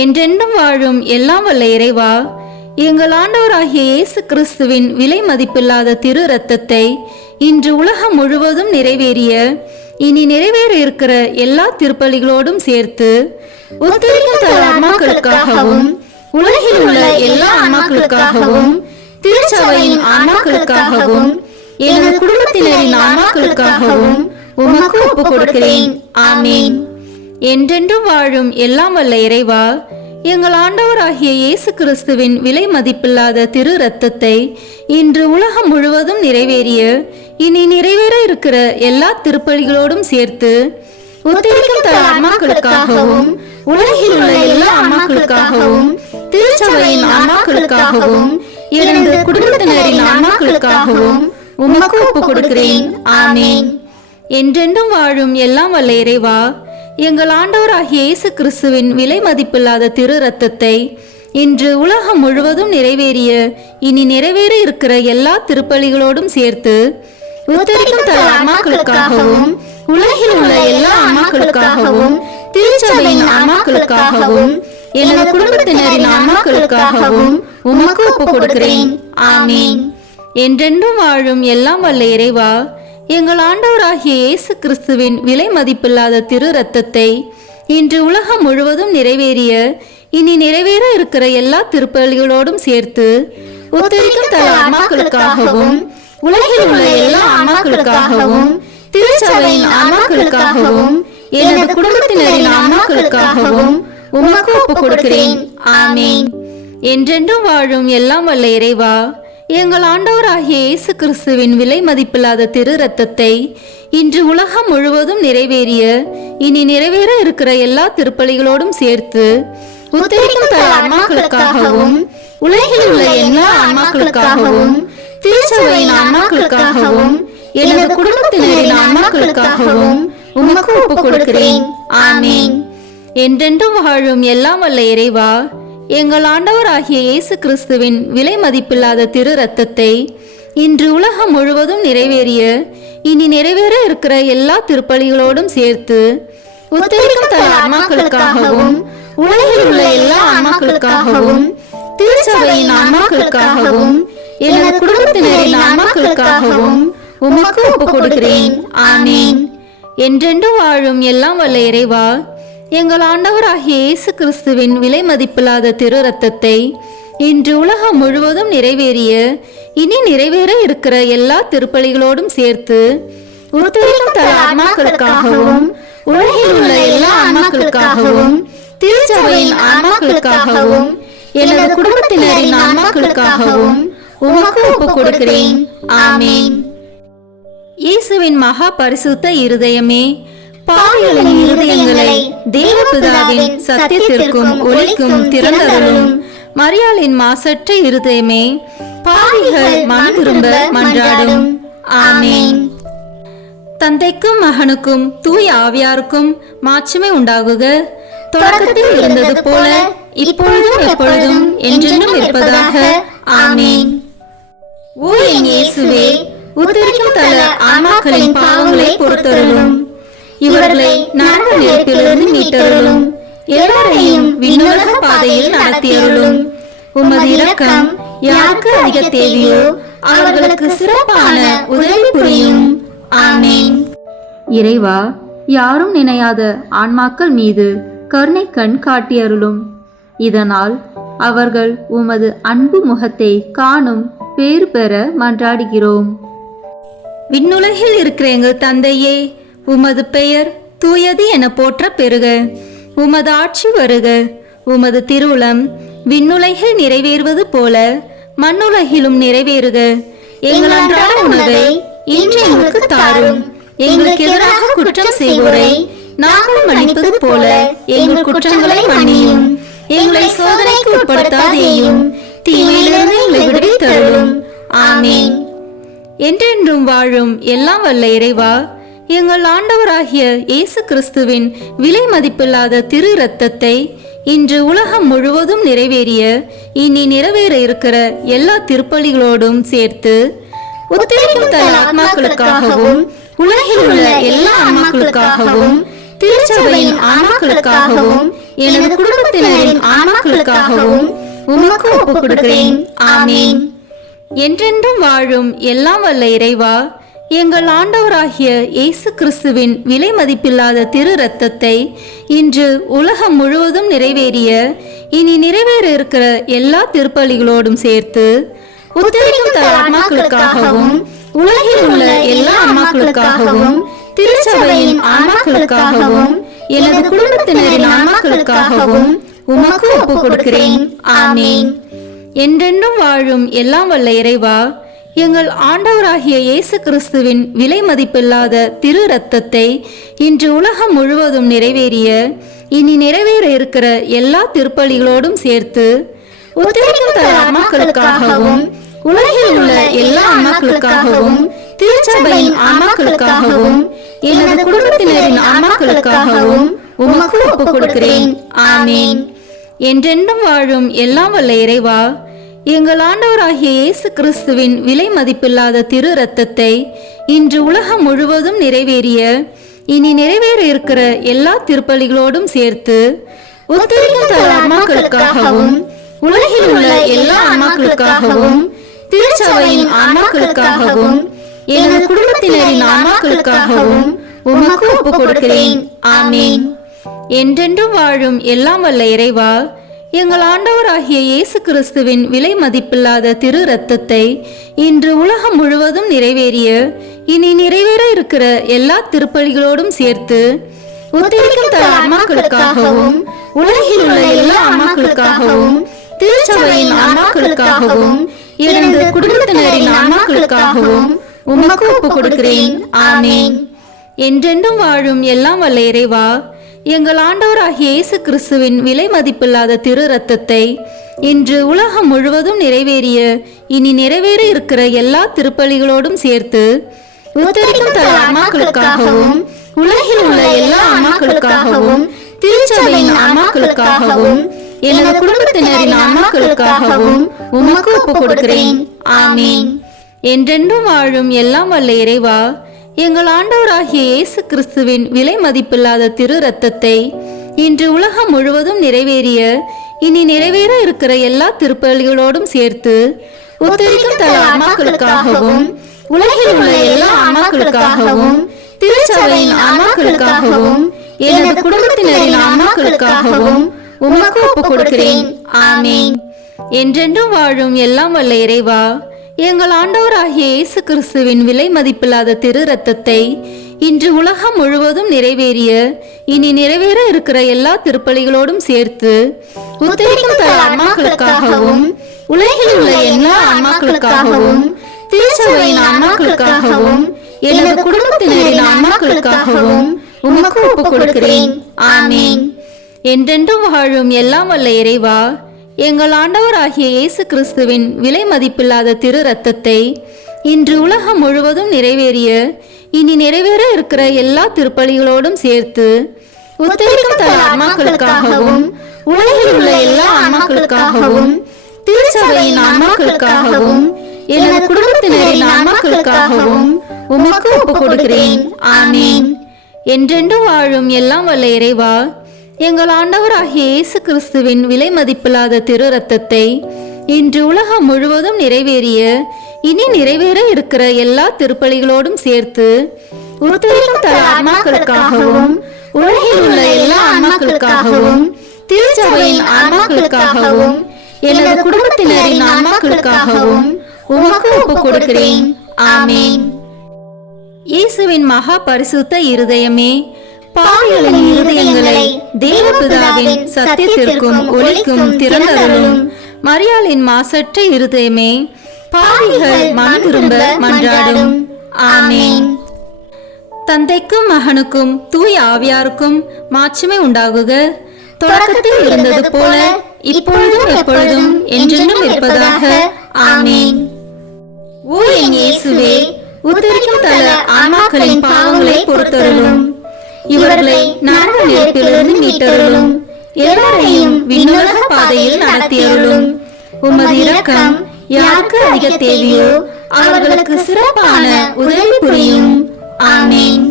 என்றென்றும் வாழும் எல்லாம் வல்ல இறைவா, எங்கள் ஆண்டவராகிய இயேசு கிறிஸ்துவின் விலை மதிப்பில்லாத திரு இரத்தத்தை இன்று உலகம் முழுவதும் நிறைவேறிய இனி நிறைவேற இருக்கிற எல்லா திருப்பலிகளோடும் சேர்த்து உத்தரிக்கும் தல ஆன்மாக்களுக்காகவும் உலகில் உள்ள எல்லா ஆன்மாக்களுக்காகவும் திருச்சபையின் ஆன்மாக்களுக்காகவும் எனது குடும்பத்தினரின் ஆன்மாக்களுக்காகவும் உமக்கு ஒப்புக் கொடுக்கிறேன். ஆமீன். என்றென்றும் வாழும் எல்லாம் வல்ல இறைவா, எங்கள் ஆண்டவராகிய இயேசு கிறிஸ்துவின் விலை மதிப்பில்லாத திரு இரத்தத்தை இன்று உலகம் முழுவதும் நிறைவேறிய இனி நிறைவேற இருக்கிற எல்லா திருப்பலிகளோடும் சேர்த்து உத்தரிக்கும் தல ஆன்மாக்களுக்காகவும் உலகில் உள்ள எல்லா ஆன்மாக்களுக்காகவும் திருச்சபையின் ஆன்மாக்களுக்காகவும் எனது குடும்பத்தினரின் ஆன்மாக்களுக்காகவும் உமக்கு ஒப்புக் கொடுக்கிறேன். ஆமீன். என்றென்றும் வாழும் எல்லாம் வல்ல இறைவா, எங்கள் ஆண்டவராகிய இயேசு கிறிஸ்துவின் விலை மதிப்பில்லாத திரு இரத்தத்தை இன்று உலகம் முழுவதும் நிறைவேறிய இனி நிறைவேற இருக்கிற எல்லா திருப்பலிகளோடும் சேர்த்து உத்தரிக்கும் தல ஆன்மாக்களுக்காகவும் உலகில் உள்ள எல்லா ஆன்மாக்களுக்காகவும் திருச்சபையின் ஆன்மாக்களுக்காகவும் எனது குடும்பத்தினரின் ஆன்மாக்களுக்காகவும் உமக்கு ஒப்புக் கொடுக்கிறேன். ஆமீன். என்றென்றும் வாழும் எல்லாம் வல்ல இறைவா, எங்கள் ஆண்டவராகிய இயேசு கிறிஸ்துவின் விலை மதிப்பில்லாத திரு இரத்தத்தை இன்று உலகம் முழுவதும் நிறைவேறிய இனி நிறைவேற இருக்கிற எல்லா திருப்பலிகளோடும் சேர்த்து உத்தரிக்கும் தல ஆன்மாக்களுக்காகவும் உலகில் உள்ள எல்லா ஆன்மாக்களுக்காகவும் திருச்சபையின் ஆன்மாக்களுக்காகவும் எனது குடும்பத்தினரின் ஆன்மாக்களுக்காகவும் உமக்கு ஒப்புக் கொடுக்கிறேன். ஆமீன். என்றென்றும் வாழும் எல்லாம் வல்ல இறைவா, எங்கள் ஆண்டவராகிய இயேசு கிறிஸ்துவின் விலை மதிப்பில்லாத திரு இரத்தத்தை இன்று உலகம் முழுவதும் நிறைவேறிய இனி நிறைவேற இருக்கிற எல்லா திருப்பலிகளோடும் சேர்த்து உத்தரிக்கும் தல ஆன்மாக்களுக்காகவும் உலகில் உள்ள எல்லா ஆன்மாக்களுக்காகவும் திருச்சபையின் ஆன்மாக்களுக்காகவும் எனது குடும்பத்தினரின் ஆன்மாக்களுக்காகவும் உமக்கு ஒப்புக் கொடுக்கிறேன். ஆமீன். என்றென்றும் வாழும் எல்லாம் வல்ல இறைவா, எங்கள் ஆண்டவராகிய இயேசு கிறிஸ்துவின் விலை மதிப்பில்லாத திரு இரத்தத்தை இன்று உலகம் முழுவதும் நிறைவேறிய இனி நிறைவேற இருக்கிற எல்லா திருப்பலிகளோடும் சேர்த்து உத்தரிக்கும் தல ஆன்மாக்களுக்காகவும் உலகில் உள்ள எல்லா ஆன்மாக்களுக்காகவும் திருச்சபையின் ஆன்மாக்களுக்காகவும் எனது குடும்பத்தினரின் ஆன்மாக்களுக்காகவும் உமக்கு ஒப்புக் கொடுக்கிறேன். ஆமீன். என்றென்றும் வாழும் எல்லாம் வல்ல இறைவா, எங்கள் ஆண்டவராகிய இயேசு கிறிஸ்துவின் விலை மதிப்பில்லாத திரு இரத்தத்தை இன்று உலகம் முழுவதும் நிறைவேறிய இனி நிறைவேற இருக்கிற எல்லா திருப்பலிகளோடும் சேர்த்து உத்தரிக்கும் தல ஆன்மாக்களுக்காகவும் உலகில் உள்ள எல்லா ஆன்மாக்களுக்காகவும் திருச்சபையின் ஆன்மாக்களுக்காகவும் எனது குடும்பத்தினரின் ஆன்மாக்களுக்காகவும் உமக்கு ஒப்புக் கொடுக்கிறேன். ஆமீன். இயேசுவின் மகா பரிசுத்த இருதயமே, பாவிகளின் இருதயங்களை தேவபிதாவின் சத்தியத்திற்கும் ஒளிக்கும் திறந்தருளும். மரியாளின் மாசற்ற இருதயமே, பாவிகள் மனம் திரும்ப மன்றாடும். ஆமீன். தந்தைக்கும் மகனுக்கும் தூய ஆவியாருக்கும் மாட்சிமை உண்டாகுக. தொடக்கத்தில் இருந்தது போல இப்பொழுதும் எப்பொழுதும் என்றென்றும் இருப்பதாக. ஆமீன். ஓ என் இயேசுவே, உத்தரிக்கும் தல ஆன்மாக்களின் பாவங்களை பொறுத்தருளும். இவர்களை நரக நெருப்பிலிருந்து மீட்டருளும். எல்லாரையும் விண்ணுலக பாதையில் நடத்தியருளும். உமது இரக்கம் யாருக்கு அதிக தேவையோ அவர்களுக்கு சிறப்பான உதவி புரியும். ஆமீன். இறைவா, யாரும் நினையாத ஆன்மாக்கள் மீது கருணை கண் காட்டியருளும். இதனால் அவர்கள் உமது அன்பு முகத்தை காணும் பேறு பெற மன்றாடுகிறோம். விண்ணுலகில் இருக்கிற எங்கள் தந்தையே, உமது பெயர் தூயது என போற்ற பெறுக. உமது ஆட்சி வருக. உமது திருவுளம் விண்ணுலகில் நிறைவேறுவது போல மண்ணுலகிலும் நிறைவேறுக. எங்கள் அன்றாட உணவை இன்று எங்களுக்கு தாரும். எங்களுக்கு எதிராக குற்றம் செய்வோரை நாங்கள் மன்னிப்பது போல எங்கள் குற்றங்களை மன்னியும். எங்களை சோதனைக்கு உட்படுத்தாதேயும், தீமையிலிருந்து எங்களை விடுவித்தருளும். ஆமீன். என்றென்றும் வாழும் எல்லாம் வல்ல இறைவா, எங்கள் ஆண்டவராகிய இயேசு கிறிஸ்துவின் விலை மதிப்பில்லாத திரு இரத்தத்தை இன்று உலகம் முழுவதும் நிறைவேறிய இனி நிறைவேற இருக்கிற எல்லா திருப்பலிகளோடும் சேர்த்து உத்தரிக்கும் தல ஆன்மாக்களுக்காகவும் உலகில் உள்ள எல்லா ஆன்மாக்களுக்காகவும் திருச்சபையின் ஆன்மாக்களுக்காகவும் எனது குடும்பத்தினரின் ஆன்மாக்களுக்காகவும் உமக்கு ஒப்புக் கொடுக்கிறேன். ஆமீன். என்றென்றும் வாழும் எல்லாம் வல்ல இறைவா, எங்கள் ஆண்டவராகிய இயேசு கிறிஸ்துவின் விலை மதிப்பில்லாத திரு இரத்தத்தை இன்று உலகம் முழுவதும் நிறைவேறிய இனி நிறைவேற இருக்கிற எல்லா திருப்பலிகளோடும் சேர்த்து உத்தரிக்கும் தல ஆன்மாக்களுக்காகவும் உலகில் உள்ள எல்லா ஆன்மாக்களுக்காகவும் திருச்சபையின் ஆன்மாக்களுக்காகவும் எனது குடும்பத்தினரின் ஆன்மாக்களுக்காகவும் உமக்கு ஒப்புக் கொடுக்கிறேன். ஆமீன். என்றென்றும் வாழும் எல்லாம் வல்ல இறைவா, எங்கள் ஆண்டவராகிய இயேசு கிறிஸ்துவின் விலை மதிப்பில்லாத திரு இரத்தத்தை இன்று உலகம் முழுவதும் நிறைவேறிய இனி நிறைவேற இருக்கிற எல்லா திருப்பலிகளோடும் சேர்த்து உத்தரிக்கும் தல ஆன்மாக்களுக்காகவும் உலகில் உள்ள எல்லா ஆன்மாக்களுக்காகவும் திருச்சபையின் ஆன்மாக்களுக்காகவும் எனது குடும்பத்தினரின் ஆன்மாக்களுக்காகவும் உமக்கு ஒப்புக் கொடுக்கிறேன். ஆமீன். என்றென்றும் வாழும் எல்லாம் வல்ல இறைவா, எங்கள் ஆண்டவராகிய இயேசு கிறிஸ்துவின் விலை மதிப்பில்லாத திரு இரத்தத்தை இன்று உலகம் முழுவதும் நிறைவேறிய இனி நிறைவேற இருக்கிற எல்லா திருப்பலிகளோடும் சேர்த்து உத்தரிக்கும் தல ஆன்மாக்களுக்காகவும் உலகில் உள்ள எல்லா ஆன்மாக்களுக்காகவும் திருச்சபையின் ஆன்மாக்களுக்காகவும் எனது குடும்பத்தினரின் ஆன்மாக்களுக்காகவும் உமக்கு ஒப்பு கொடுக்கிறேன். ஆமீன். என்றென்றும் வாழும் எல்லாம் வல்ல இறைவா, எங்கள் ஆண்டவராகிய இயேசு கிறிஸ்துவின் விலை மதிப்பில்லாத திரு இரத்தத்தை இன்று உலகம் முழுவதும் நிறைவேறிய இனி நிறைவேற இருக்கிற எல்லா திருப்பலிகளோடும் சேர்த்து உத்தரிக்கும் தல ஆன்மாக்களுக்காகவும் உலகில் உள்ள எல்லா ஆன்மாக்களுக்காகவும் திருச்சபையின் ஆன்மாக்களுக்காகவும் எனது குடும்பத்தினரின் ஆன்மாக்களுக்காகவும் உமக்கு ஒப்பு கொடுக்கிறேன். ஆமீன். என்றென்றும் வாழும் எல்லாம் வல்ல இறைவா, எங்கள் ஆண்டவராகிய இயேசு கிறிஸ்துவின் விலை மதிப்பில்லாத திரு இரத்தத்தை இன்று உலகம் முழுவதும் நிறைவேறிய இனி நிறைவேற இருக்கிற எல்லா திருப்பலிகளோடும் சேர்த்து உத்தரிக்கும் தல ஆன்மாக்களுக்காகவும் உலகில் உள்ள எல்லா ஆன்மாக்களுக்காகவும் திருச்சபையின் ஆன்மாக்களுக்காகவும் எனது குடும்பத்தினரின் ஆன்மாக்களுக்காகவும் உமக்கு ஒப்பு கொடுக்கிறேன். ஆமீன். என்றென்றும் வாழும் எல்லாம் வல்ல இறைவா, எங்கள் ஆண்டவராகிய இயேசு கிறிஸ்துவின் விலை மதிப்பில்லாத திரு இரத்தத்தை இன்று உலகம் முழுவதும் நிறைவேறிய இனி நிறைவேற இருக்கிற எல்லா திருப்பலிகளோடும் சேர்த்து உத்தரிக்கும் தல ஆன்மாக்களுக்காகவும் உலகில் உள்ள எல்லா ஆன்மாக்களுக்காகவும் திருச்சபையின் ஆன்மாக்களுக்காகவும் எனது குடும்பத்தினரின் ஆன்மாக்களுக்காகவும் உமக்கு ஒப்பு கொடுக்கிறேன். ஆமீன். என்றென்றும் வாழும் எல்லாம் வல்ல இறைவா, எங்கள் ஆண்டவராகிய இயேசு கிறிஸ்துவின் விலை மதிப்பில்லாத திரு இரத்தத்தை இன்று உலகம் முழுவதும் நிறைவேறிய இனி நிறைவேற இருக்கிற எல்லா திருப்பலிகளோடும் சேர்த்து உத்தரிக்கும் தல ஆன்மாக்களுக்காகவும் உலகில் உள்ள எல்லா ஆன்மாக்களுக்காகவும் திருச்சபையின் ஆன்மாக்களுக்காகவும் எனது குடும்பத்தினரின் ஆன்மாக்களுக்காகவும் உமக்கு ஒப்பு கொடுக்கிறேன். ஆமீன். என்றென்றும் வாழும் எல்லாம் வல்ல இறைவா, எங்கள் ஆண்டவராகிய இயேசு கிறிஸ்துவின் விலை மதிப்பில்லாத திரு இரத்தத்தை இன்று உலகம் முழுவதும் நிறைவேறிய இனி நிறைவேற இருக்கிற எல்லா திருப்பலிகளோடும் சேர்த்து உத்தரிக்கும் தல ஆன்மாக்களுக்காகவும் உலகில் உள்ள எல்லா ஆன்மாக்களுக்காகவும் திருச்சபையின் ஆன்மாக்களுக்காகவும் எனது குடும்பத்தினரின் ஆன்மாக்களுக்காகவும் உமக்கு ஒப்பு கொடுக்கிறேன். ஆமீன். என்றென்றும் வாழும் எல்லாம் வல்ல இறைவா, எங்கள் ஆண்டவராகிய இயேசு கிறிஸ்துவின் விலை மதிப்பில்லாத திரு இரத்தத்தை இன்று உலகம் முழுவதும் நிறைவேறிய இனி நிறைவேற இருக்கிற எல்லா திருப்பலிகளோடும் சேர்த்து உத்தரிக்கும் தல ஆன்மாக்களுக்காகவும் உலகில் உள்ள எல்லா ஆன்மாக்களுக்காகவும் திருச்சபையின் ஆன்மாக்களுக்காகவும் எனது குடும்பத்தினரின் ஆன்மாக்களுக்காகவும் உமக்கு ஒப்பு கொடுக்கிறேன். ஆமீன். இயேசுவின் மகா பரிசுத்த இருதயமே, பாவிகளின் இருதயங்களை தேவபிதாவின் சத்தியத்திற்கும் ஒளிக்கும் திறந்தருளும். மரியாளின் மாசற்ற இருதயமே, பாவிகள் மனம் திரும்ப மன்றாடும். ஆமீன். தந்தைக்கும் மகனுக்கும் தூய ஆவியாருக்கும் மாட்சிமை உண்டாகுக. தொடக்கத்தில் இருந்தது போல இப்பொழுதும் எப்பொழுதும் என்றென்றும் இருப்பதாக. ஆமீன். ஓ என் இயேசுவே, உத்தரிக்கும் தல ஆன்மாக்களின் பாவங்களை பொறுத்தருளும். இவர்களை நரக நெருப்பிலிருந்து மீட்டருளும். எல்லாரையும் விண்ணுலக பாதையில் நடத்தியருளும். உமது இரக்கம் யாருக்கு அதிக தேவையோ அவர்களுக்கு சிறப்பான உதவி புரியும். ஆமீன்.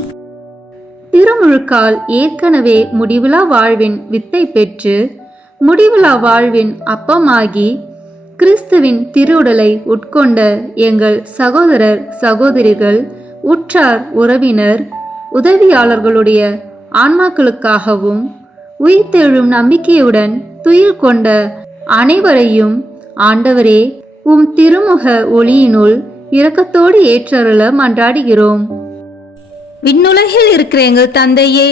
திருமுழுக்கால் ஏற்கனவே முடிவிலா வாழ்வின் வித்தை பெற்று முடிவிலா வாழ்வின் அப்பமாகி கிறிஸ்துவின் திருவுடலை உட்கொண்ட எங்கள் சகோதரர் சகோதரிகள், உற்றார் உறவினர், உதவியாளர்களுடைய ஆன்மாக்களுக்காகவும் உயிர்த்தெழும் நம்பிக்கையுடன் துயில் கொண்ட அனைவரையும் ஆண்டவரே உம் திருமுக ஒளியினுள் இரக்கத்தோடு ஏற்றருள மன்றாடுகிறோம். விண்ணுலகில் இருக்கிற எங்கள் தந்தையே,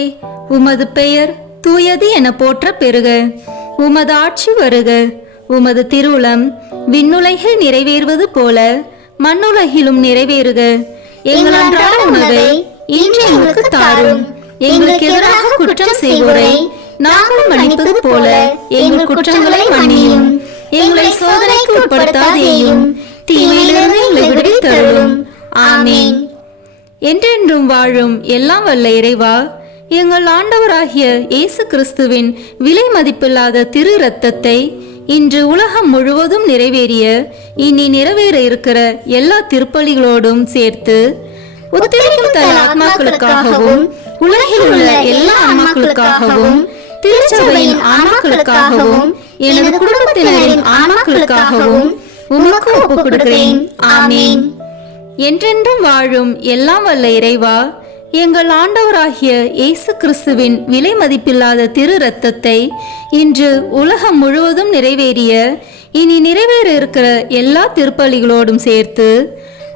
உமது பெயர் தூயது என போற்ற பெறுக. உமது ஆட்சி வருக. உமது திருவுளம் விண்ணுலகில் நிறைவேறுவது போல மண்ணுலகிலும் நிறைவேறுக. எங்கள் அன்றாட உணவை இன்று எங்களுக்கு தாரும். எங்களுக்கு எதிராக குற்றம் செய்வோரை நாங்கள் மன்னிப்பது போல எங்கள் குற்றங்களை மன்னியும். எங்களை சோதனைக்கு உட்படுத்தாதேயும், தீமையிலிருந்து எங்களை விடுவித்தருளும். ஆமீன். என்றென்றும் வாழும் எல்லாம் வல்ல இறைவா, எங்கள் ஆண்டவராகிய இயேசு கிறிஸ்துவின் விலை மதிப்பில்லாத திரு இரத்தத்தை இன்று உலகம் முழுவதும் நிறைவேறிய இனி நிறைவேற இருக்கிற எல்லா திருப்பலிகளோடும் சேர்த்து உத்தரிக்கும் தன் ஆத்மாக்களுக்காகவும் உலகில் உள்ள எல்லா ஆன்மாக்களுக்காகவும் திருச்சபையின் ஆன்மாக்களுக்காகவும் எனது குடும்பத்தினரின் ஆன்மாக்களுக்காகவும் உமக்கு ஒப்புக் கொடுக்கிறேன். ஆமீன். என்றென்றும் வாழும் எல்லாம் வல்ல இறைவா, எங்கள் ஆண்டவராகிய இயேசு கிறிஸ்துவின் விலை மதிப்பில்லாத திரு இரத்தத்தை இன்று உலகம் முழுவதும் நிறைவேறிய இனி நிறைவேற இருக்கிற எல்லா திருப்பலிகளோடும் சேர்த்து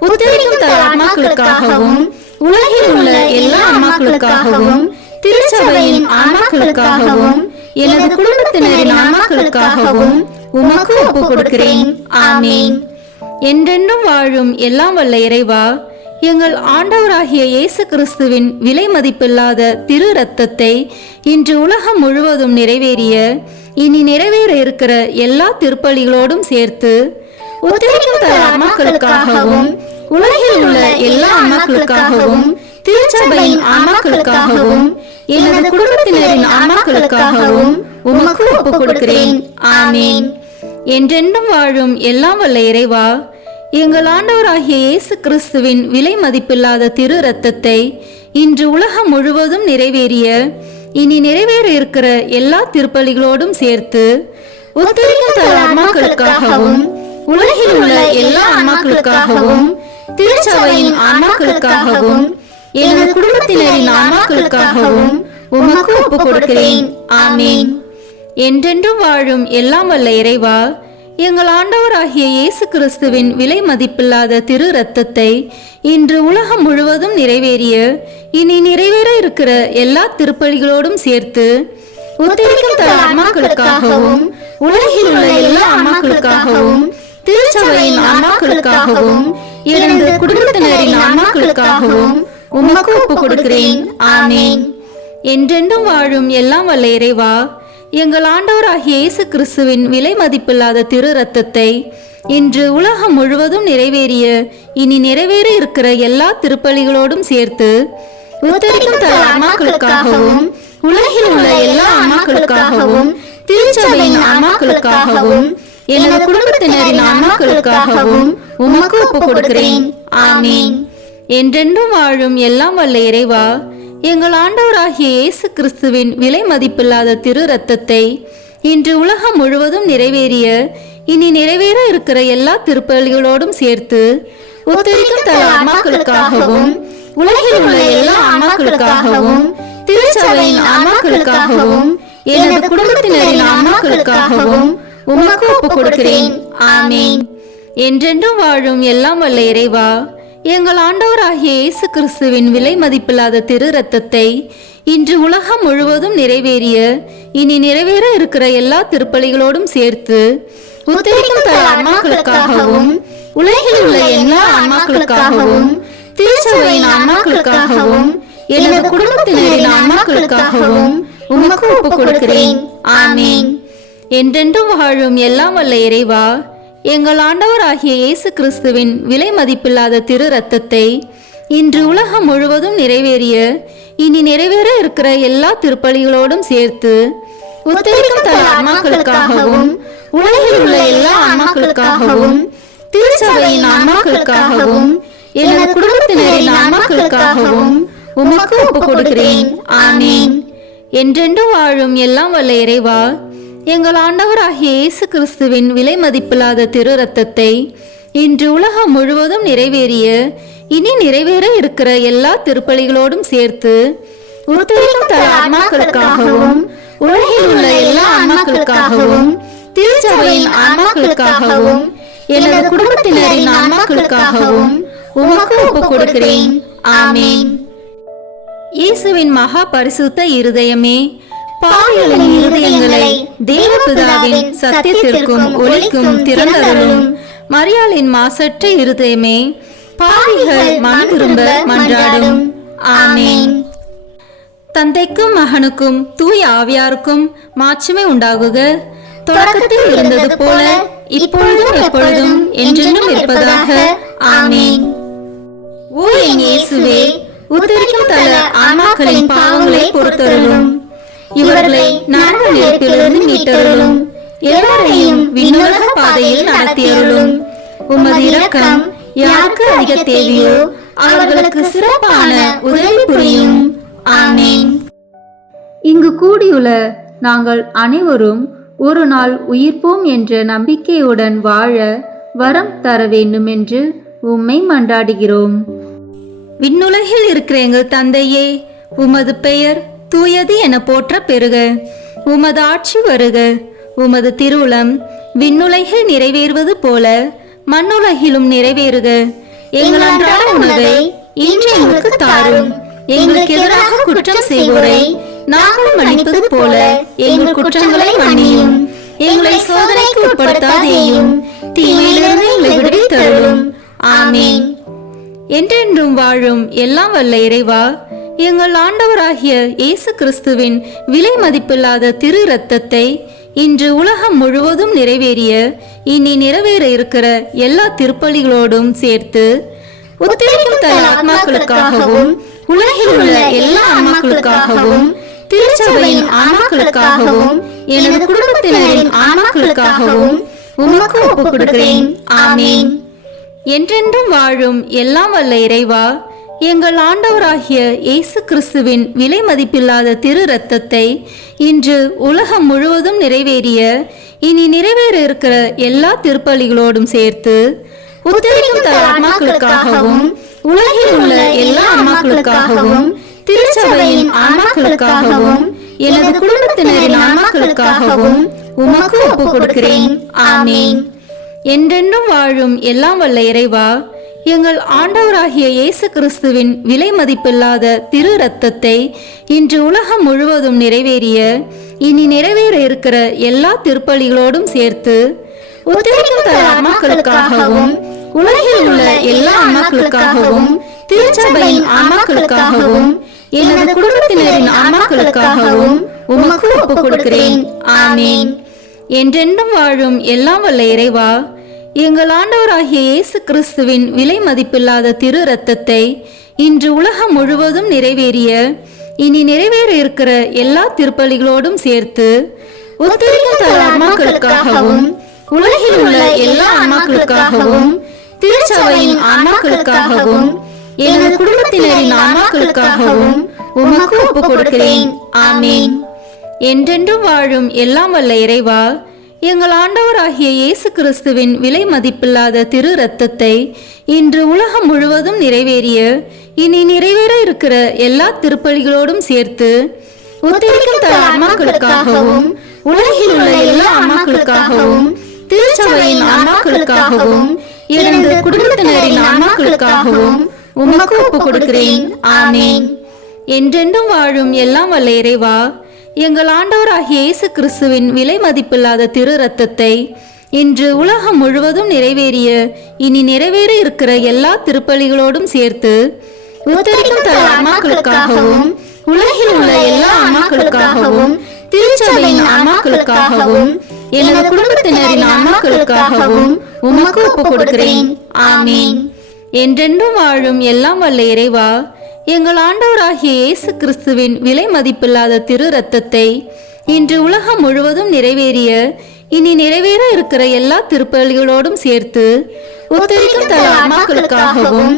உத்தரிக்கும் தன் ஆன்மாக்களுக்காகவும் உலகில் உள்ள எல்லா ஆன்மாக்களுக்காகவும் திருச்சபையின் ஆன்மாக்களுக்காகவும் எனது குடும்பத்தினரின் ஆன்மாக்களுக்காகவும் உமக்கு ஒப்புக் கொடுக்கிறேன். ஆமீன். என்றென்றும் வாழும் எல்லாம் வல்ல இறைவா, எங்கள் ஆண்டவராகிய இயேசு கிறிஸ்துவின் விலை மதிப்பில்லாத திரு இரத்தத்தை இன்று உலகம் முழுவதும் நிறைவேறிய இனி நிறைவேற இருக்கிற எல்லா திருப்பலிகளோடும் சேர்த்து உத்தரிக்கும் தன் ஆன்மாக்களுக்காகவும் உலகில் உள்ள எல்லா ஆன்மாக்களுக்காகவும் திருச்சபையின் ஆன்மாக்களுக்காகவும் எனது குடும்பத்தினரின் ஆன்மாக்களுக்காகவும் உமக்கு ஒப்புக் கொடுக்கிறேன். ஆமீன். என்றென்றும் வாழும் எல்லாம் வல்ல இறைவா, எங்கள் ஆண்டவராகிய இயேசு கிறிஸ்துவின் விலை மதிப்பில்லாத திரு இரத்தத்தை இன்று உலகம் முழுவதும் நிறைவேறிய இனி நிறைவேற இருக்கிற எல்லா திருப்பலிகளோடும் சேர்த்து உத்தரிக்கும் தன் ஆன்மாக்களுக்காகவும் உலகில் உள்ள எல்லா ஆன்மாக்களுக்காகவும் திருச்சபையின் ஆன்மாக்களுக்காகவும் எனது குடும்பத்தினரின் ஆன்மாக்களுக்காகவும் உமக்கு ஒப்புக் கொடுக்கிறேன். ஆமீன். என்றென்றும் வாழும் எல்லாம் வல்ல இறைவா, எங்கள் ஆண்டவராகிய இயேசு கிறிஸ்துவின் விலை மதிப்பில்லாத திரு இரத்தத்தை இன்று உலகம் முழுவதும் நிறைவேறிய இனி நிறைவேற இருக்கிற எல்லா திருப்பலிகளோடும் சேர்த்து உத்தரிக்கும் தன் ஆன்மாக்களுக்காகவும் உலகில் உள்ள எல்லா ஆன்மாக்களுக்காகவும் திருச்சபையின் ஆன்மாக்களுக்காகவும் எனது குடும்பத்தினரின் ஆன்மாக்களுக்காகவும் உமக்கு ஒப்புக் கொடுக்கிறேன். ஆமீன். என்றென்றும் வாழும் எல்லாம் வல்ல இறைவா, எங்கள் ஆண்டவராகிய இயேசு கிறிஸ்துவின் விலை மதிப்பில்லாத திரு இரத்தத்தை இன்று உலகம் முழுவதும் நிறைவேறிய இனி நிறைவேற இருக்கிற எல்லா திருப்பலிகளோடும் சேர்த்து உத்தரிக்கும் தன் ஆன்மாக்களுக்காகவும் உலகில் உள்ள எல்லா ஆன்மாக்களுக்காகவும் திருச்சபையின் ஆன்மாக்களுக்காகவும் எனது குடும்பத்தினரின் ஆன்மாக்களுக்காகவும் உமக்கு ஒப்புக் கொடுக்கிறேன். ஆமீன். என்றென்றும் வாழும் எல்லாம் வல்ல இறைவா, எங்கள் ஆண்டவராகிய இயேசு கிறிஸ்துவின் விலை மதிப்பில்லாத திரு இரத்தத்தை இன்று உலகம் முழுவதும் நிறைவேறிய இனி நிறைவேற இருக்கிற எல்லா திருப்பலிகளோடும் சேர்த்து உத்தரிக்கும் தன் ஆன்மாக்களுக்காகவும் உலகில் உள்ள எல்லா ஆன்மாக்களுக்காகவும் திருச்சபையின் ஆன்மாக்களுக்காகவும் எனது குடும்பத்தினரின் ஆன்மாக்களுக்காகவும் உமக்கு ஒப்புக் கொடுக்கிறேன். ஆமீன். என்றென்றும் வாழும் எல்லாம் வல்ல இறைவா, எங்கள் ஆண்டவராகிய இயேசு கிறிஸ்துவின் விலை மதிப்பில்லாத திரு இரத்தத்தை இன்று உலகம் முழுவதும் நிறைவேறிய இனி நிறைவேற இருக்கிற எல்லா திருப்பலிகளோடும் சேர்த்து உத்தரிக்கும் தன் ஆன்மாக்களுக்காகவும் உலகில் உள்ள எல்லா ஆன்மாக்களுக்காகவும் திருச்சபையின் ஆன்மாக்களுக்காகவும் எனது குடும்பத்தினரின் ஆன்மாக்களுக்காகவும் உமக்கு ஒப்புக் கொடுக்கிறேன். ஆமீன். என்றென்றும் வாழும் எல்லாம் வல்ல இறைவா, எங்கள் ஆண்டவராகிய இயேசு கிறிஸ்துவின் விலை மதிப்பில்லாத திரு இரத்தத்தை இன்று உலகம் முழுவதும் நிறைவேறிய இனி நிறைவேற இருக்கிற எல்லா திருப்பலிகளோடும் சேர்த்து உத்தரிக்கும் தன் ஆன்மாக்களுக்காகவும் உலகில் உள்ள எல்லா ஆன்மாக்களுக்காகவும் திருச்சபையின் ஆன்மாக்களுக்காகவும் எனது குடும்பத்தினரின் ஆன்மாக்களுக்காகவும் உமக்கு ஒப்புக் கொடுக்கிறேன். ஆமீன். என்றென்றும் வாழும் எல்லாம் வல்ல இறைவா, எங்கள் ஆண்டவராகிய இயேசு கிறிஸ்துவின் விலை மதிப்பில்லாத திரு இரத்தத்தை இன்று உலகம் முழுவதும் நிறைவேறிய இனி நிறைவேற இருக்கிற எல்லா திருப்பலிகளோடும் சேர்த்து உத்தரிக்கும் தன் ஆன்மாக்களுக்காகவும் உலகில் உள்ள எல்லா ஆன்மாக்களுக்காகவும் திருச்சபையின் ஆன்மாக்களுக்காகவும் எனது குடும்பத்தினரின் ஆன்மாக்களுக்காகவும் உமக்கு ஒப்புக் கொடுக்கிறேன். ஆமீன். இயேசுவின் மகா பரிசுத்த இருதயமே, பாவிகளின் இருதயங்களை தேவபிதாவின் சத்தியத்திற்கும் ஒளிக்கும் திறந்தருளும். மரியாளின் மாசற்ற இருதயமே, பாவிகள் மனம் திரும்ப மன்றாடும். ஆமீன். தந்தைக்கும் மகனுக்கும் தூய ஆவியாருக்கும் மாட்சிமை உண்டாகுக. தொடக்கத்தில் இருந்தது போல இப்பொழுதும் எப்பொழுதும் என்றென்றும் இருப்பதாக. ஆமீன். ஓ என் இயேசுவே, உத்தரிக்கும் தல ஆன்மாக்களின் பாவங்களை பொறுத்தருளும். இவர்களை நரக நெருப்பிலிருந்து மீட்டருளும். எல்லாரையும் விண்ணுலக பாதையில் நடத்தியருளும். உமது இரக்கம் யாருக்கு அதிக தேவையோ அவர்களுக்கு சிறப்பான உதவி புரியும். ஆமென். இங்கு கூடியுள்ள நாங்கள் அனைவரும் ஒரு நாள் உயிர்ப்போம் என்ற நம்பிக்கையுடன் வாழ வரம் தர வேண்டும் என்று உம்மை மன்றாடுகிறோம். விண்ணுலகில் இருக்கிற எங்கள் தந்தையே, உமது பெயர் தூயது என போற்ற பெறுக. உமது ஆட்சி வருக. உமது திருவுளம் விண்ணுலகில் நிறைவேறுவது போல மண்ணுலகிலும் நிறைவேறுக. எங்கள் அன்றாட உணவை இன்று எங்களுக்கு தாரும். எங்களுக்கு எதிராக குற்றம் செய்வோரை நாங்கள் மன்னிப்பது போல எங்கள் குற்றங்களை மன்னியும். எங்களை சோதனைக்கு உட்படுத்தாதேயும், தீமையிலிருந்து எங்களை விடுவித்தருளும். ஆமென். என்றென்றும் வாழும் எல்லாம் வல்ல இறைவா, எங்கள் ஆண்டவராகிய இயேசு கிறிஸ்துவின் விலை மதிப்பில்லாத திரு இரத்தத்தை இன்று உலகம் முழுவதும் நிறைவேறிய இனி நிறைவேற இருக்கிற எல்லா திருப்பலிகளோடும் சேர்த்து உத்தரிக்கும் தல ஆத்மாக்களுக்காகவும் உலகில் உள்ள எல்லா ஆன்மாக்களுக்காகவும் திருச்சபையின் ஆன்மாக்களுக்காகவும் எனது குடும்பத்தினரின் ஆன்மாக்களுக்காகவும் உமக்கு ஒப்புக் கொடுக்கிறேன். ஆமென். என்றென்றும் வாழும் எல்லாம் வல்ல இறைவா, எங்கள் ஆண்டவராகிய இயேசு கிறிஸ்துவின் விலை மதிப்பில்லாத திரு இரத்தத்தை இன்று உலகம் முழுவதும் நிறைவேறிய இனி நிறைவேற இருக்கிற எல்லா திருப்பலிகளோடும் சேர்த்து உத்தரிக்கும் தல ஆன்மாக்களுக்காகவும் உலகில் உள்ள எல்லா ஆன்மாக்களுக்காகவும் திருச்சபையின் ஆன்மாக்களுக்காகவும் எனது குடும்பத்தினரின் ஆன்மாக்களுக்காகவும் உமக்கு ஒப்புக் கொடுக்கிறேன். ஆமென். என்றென்றும் வாழும் எல்லாம் வல்ல இறைவா, எங்கள் ஆண்டவராகிய இயேசு கிறிஸ்துவின் விலை மதிப்பில்லாத திரு இரத்தத்தை இன்று உலகம் முழுவதும் நிறைவேறிய இனி நிறைவேற இருக்கிற எல்லா திருப்பலிகளோடும் சேர்த்து உத்தரிக்கும் தல ஆன்மாக்களுக்காகவும் உலகில் உள்ள எல்லா ஆன்மாக்களுக்காகவும் திருச்சபையின் ஆன்மாக்களுக்காகவும் எனது குடும்பத்தினரின் ஆன்மாக்களுக்காகவும் உமக்கு ஒப்புக் கொடுக்கிறேன். ஆமென். என்றென்றும் வாழும் எல்லாம் வல்ல இறைவா, எங்கள் ஆண்டவராகிய இயேசு கிறிஸ்துவின் விலை மதிப்பில்லாத திரு இரத்தத்தை இன்று உலகம் முழுவதும் நிறைவேறிய இனி நிறைவேற இருக்கிற எல்லா திருப்பலிகளோடும் சேர்த்து உத்தரிக்கும் தல ஆன்மாக்களுக்காகவும் உலகில் உள்ள எல்லா ஆன்மாக்களுக்காகவும் திருச்சபையின் ஆன்மாக்களுக்காகவும் எனது குடும்பத்தினரின் ஆன்மாக்களுக்காகவும் உமக்கு ஒப்புக் கொடுக்கிறேன். ஆமென். என்றென்றும் வாழும் எல்லாம் வல்ல இறைவா, எங்கள் ஆண்டவராகிய இயேசு கிறிஸ்துவின் விலை மதிப்பில்லாத திரு இரத்தத்தை இன்று உலகம் முழுவதும் நிறைவேறிய இனி நிறைவேற இருக்கிற எல்லா திருப்பலிகளோடும் சேர்த்து உத்தரிக்கும் தல ஆன்மாக்களுக்காகவும் உலகில் உள்ள எல்லா ஆன்மாக்களுக்காகவும் திருச்சபையின் ஆன்மாக்களுக்காகவும் எனது குடும்பத்தினரின் ஆன்மாக்களுக்காகவும் உமக்கு ஒப்புக் கொடுக்கிறேன். ஆமென். என்றென்றும் வாழும் எல்லாம் வல்ல இறைவா, எங்கள் ஆண்டவராகிய இயேசு கிறிஸ்துவின் விலை மதிப்பில்லாத திரு இரத்தத்தை இன்று உலகம் முழுவதும் நிறைவேறிய இனி நிறைவேற இருக்கிற எல்லா திருப்பலிகளோடும் சேர்த்து உத்தரிக்கும் தல ஆன்மாக்களுக்காகவும் உலகில் உள்ள எல்லா ஆன்மாக்களுக்காகவும் திருச்சபையின் ஆன்மாக்களுக்காகவும் எனது குடும்பத்தினரின் ஆன்மாக்களுக்காகவும் உமக்கு ஒப்புக் கொடுக்கிறேன். ஆமென். என்றென்றும் வாழும் எல்லாம் வல்ல இறைவா, எங்கள் ஆண்டவராகிய இயேசு கிறிஸ்துவின் விலை மதிப்பில்லாத திரு இரத்தத்தை இன்று உலகம் முழுவதும் நிறைவேறிய இனி நிறைவேற இருக்கிற எல்லா திருப்பலிகளோடும் சேர்த்து உத்தரிக்கும் தல ஆன்மாக்களுக்காகவும்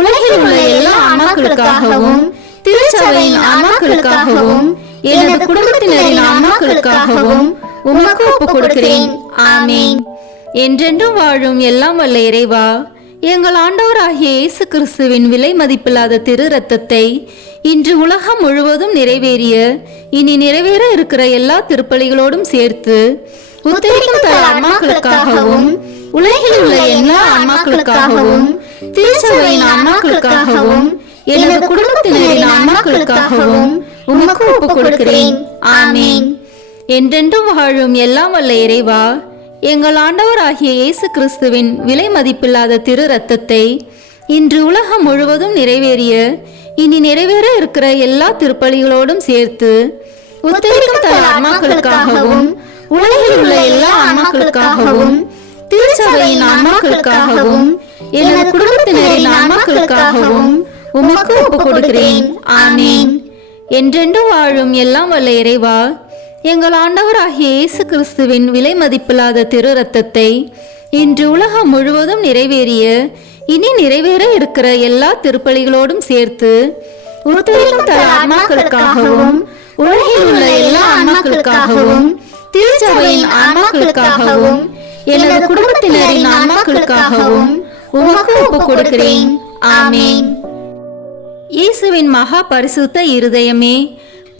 உலகில் உள்ள எல்லா ஆன்மாக்களுக்காகவும் திருச்சபையின் ஆன்மாக்களுக்காகவும் எனது குடும்பத்தினரின் ஆன்மாக்களுக்காகவும் உமக்கு ஒப்புக் கொடுக்கிறேன். ஆமென். என்றென்றும் வாழும் எல்லாம் வல்ல இறைவா, எங்கள் ஆண்டவராகிய இயேசு கிறிஸ்துவின் விலை மதிப்பில்லாத திரு இரத்தத்தை இன்று உலகம் முழுவதும் நிறைவேறிய இனி நிறைவேற இருக்கிற எல்லா திருப்பலிகளோடும் சேர்த்து உத்தரிக்கும் தல ஆன்மாக்களுக்காகவும் உலகில் உள்ள எல்லா ஆன்மாக்களுக்காகவும் திருச்சபையின் ஆன்மாக்களுக்காகவும் எனது குடும்பத்தினரின் ஆன்மாக்களுக்காகவும் உமக்கு ஒப்புக் கொடுக்கிறேன். ஆமென். என்றென்றும் வாழும் எல்லாம் வல்ல இறைவா, எங்கள் ஆண்டவராகிய இயேசு கிறிஸ்துவின் விலை மதிப்பில்லாத திரு இரத்தத்தை இன்று உலகம் முழுவதும் நிறைவேறிய இனி நிறைவேற இருக்கிற எல்லா திருப்பலிகளோடும் சேர்த்து உத்தரிக்கும் தல ஆன்மாக்களுக்காகவும் உலகில் உள்ள எல்லா ஆன்மாக்களுக்காகவும் திருச்சபையின் ஆன்மாக்களுக்காகவும் எனது குடும்பத்தினரின் ஆன்மாக்களுக்காகவும் உமக்கு ஒப்புக் கொடுக்கிறேன். ஆமேன். என்றென்று வாழும் எல்லாம் வல்ல இறைவா, எங்கள் ஆண்டவராகிய இயேசு கிறிஸ்துவின் விலை மதிப்பில்லாத திரு ரத்தத்தை இன்று உலகம் முழுவதும் நிறைவேறிய இனி நிறைவேற இருக்கிற எல்லா திருப்பலிகளோடும் சேர்த்து உத்தரிக்கும் தல ஆன்மாக்களுக்காகவும் உலகில் உள்ள எல்லா ஆன்மாக்களுக்காகவும் திருச்சபையின் ஆன்மாக்களுக்காகவும் எனது குடும்பத்தினரின் ஆன்மாக்களுக்காகவும் உமக்கு ஒப்புக் கொடுக்கிறேன். ஆமேன். இயேசுவின் மகா பரிசுத்த இருதயமே,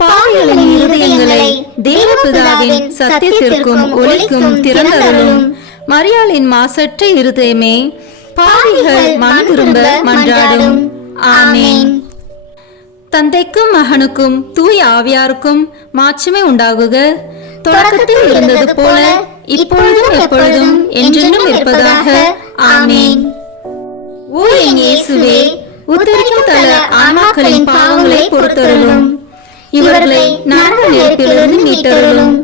பாவிகளின் இருதயங்களை தேவபிதாவின் சத்தியத்திற்கும் ஒளிக்கும் திறந்தருளும். மரியாளின் மாசற்ற இருதயமே, பாவிகள் மனம் திரும்ப மன்றாடும். ஆமேன். தந்தைக்கும் மகனுக்கும் தூய ஆவியாருக்கும் மாட்சிமை உண்டாகுக. தொடக்கத்தில் இருந்தது போல இப்பொழுதும் எப்பொழுதும் என்றென்றும் இருப்பதாக. ஆமேன். ஓ என் இயேசுவே, உத்தரிக்கும் தல ஆன்மாக்களின் பாவங்களை பொறுத்தருளும். இவர்களை நரக நெருப்பிலிருந்து மீட்டருளும்.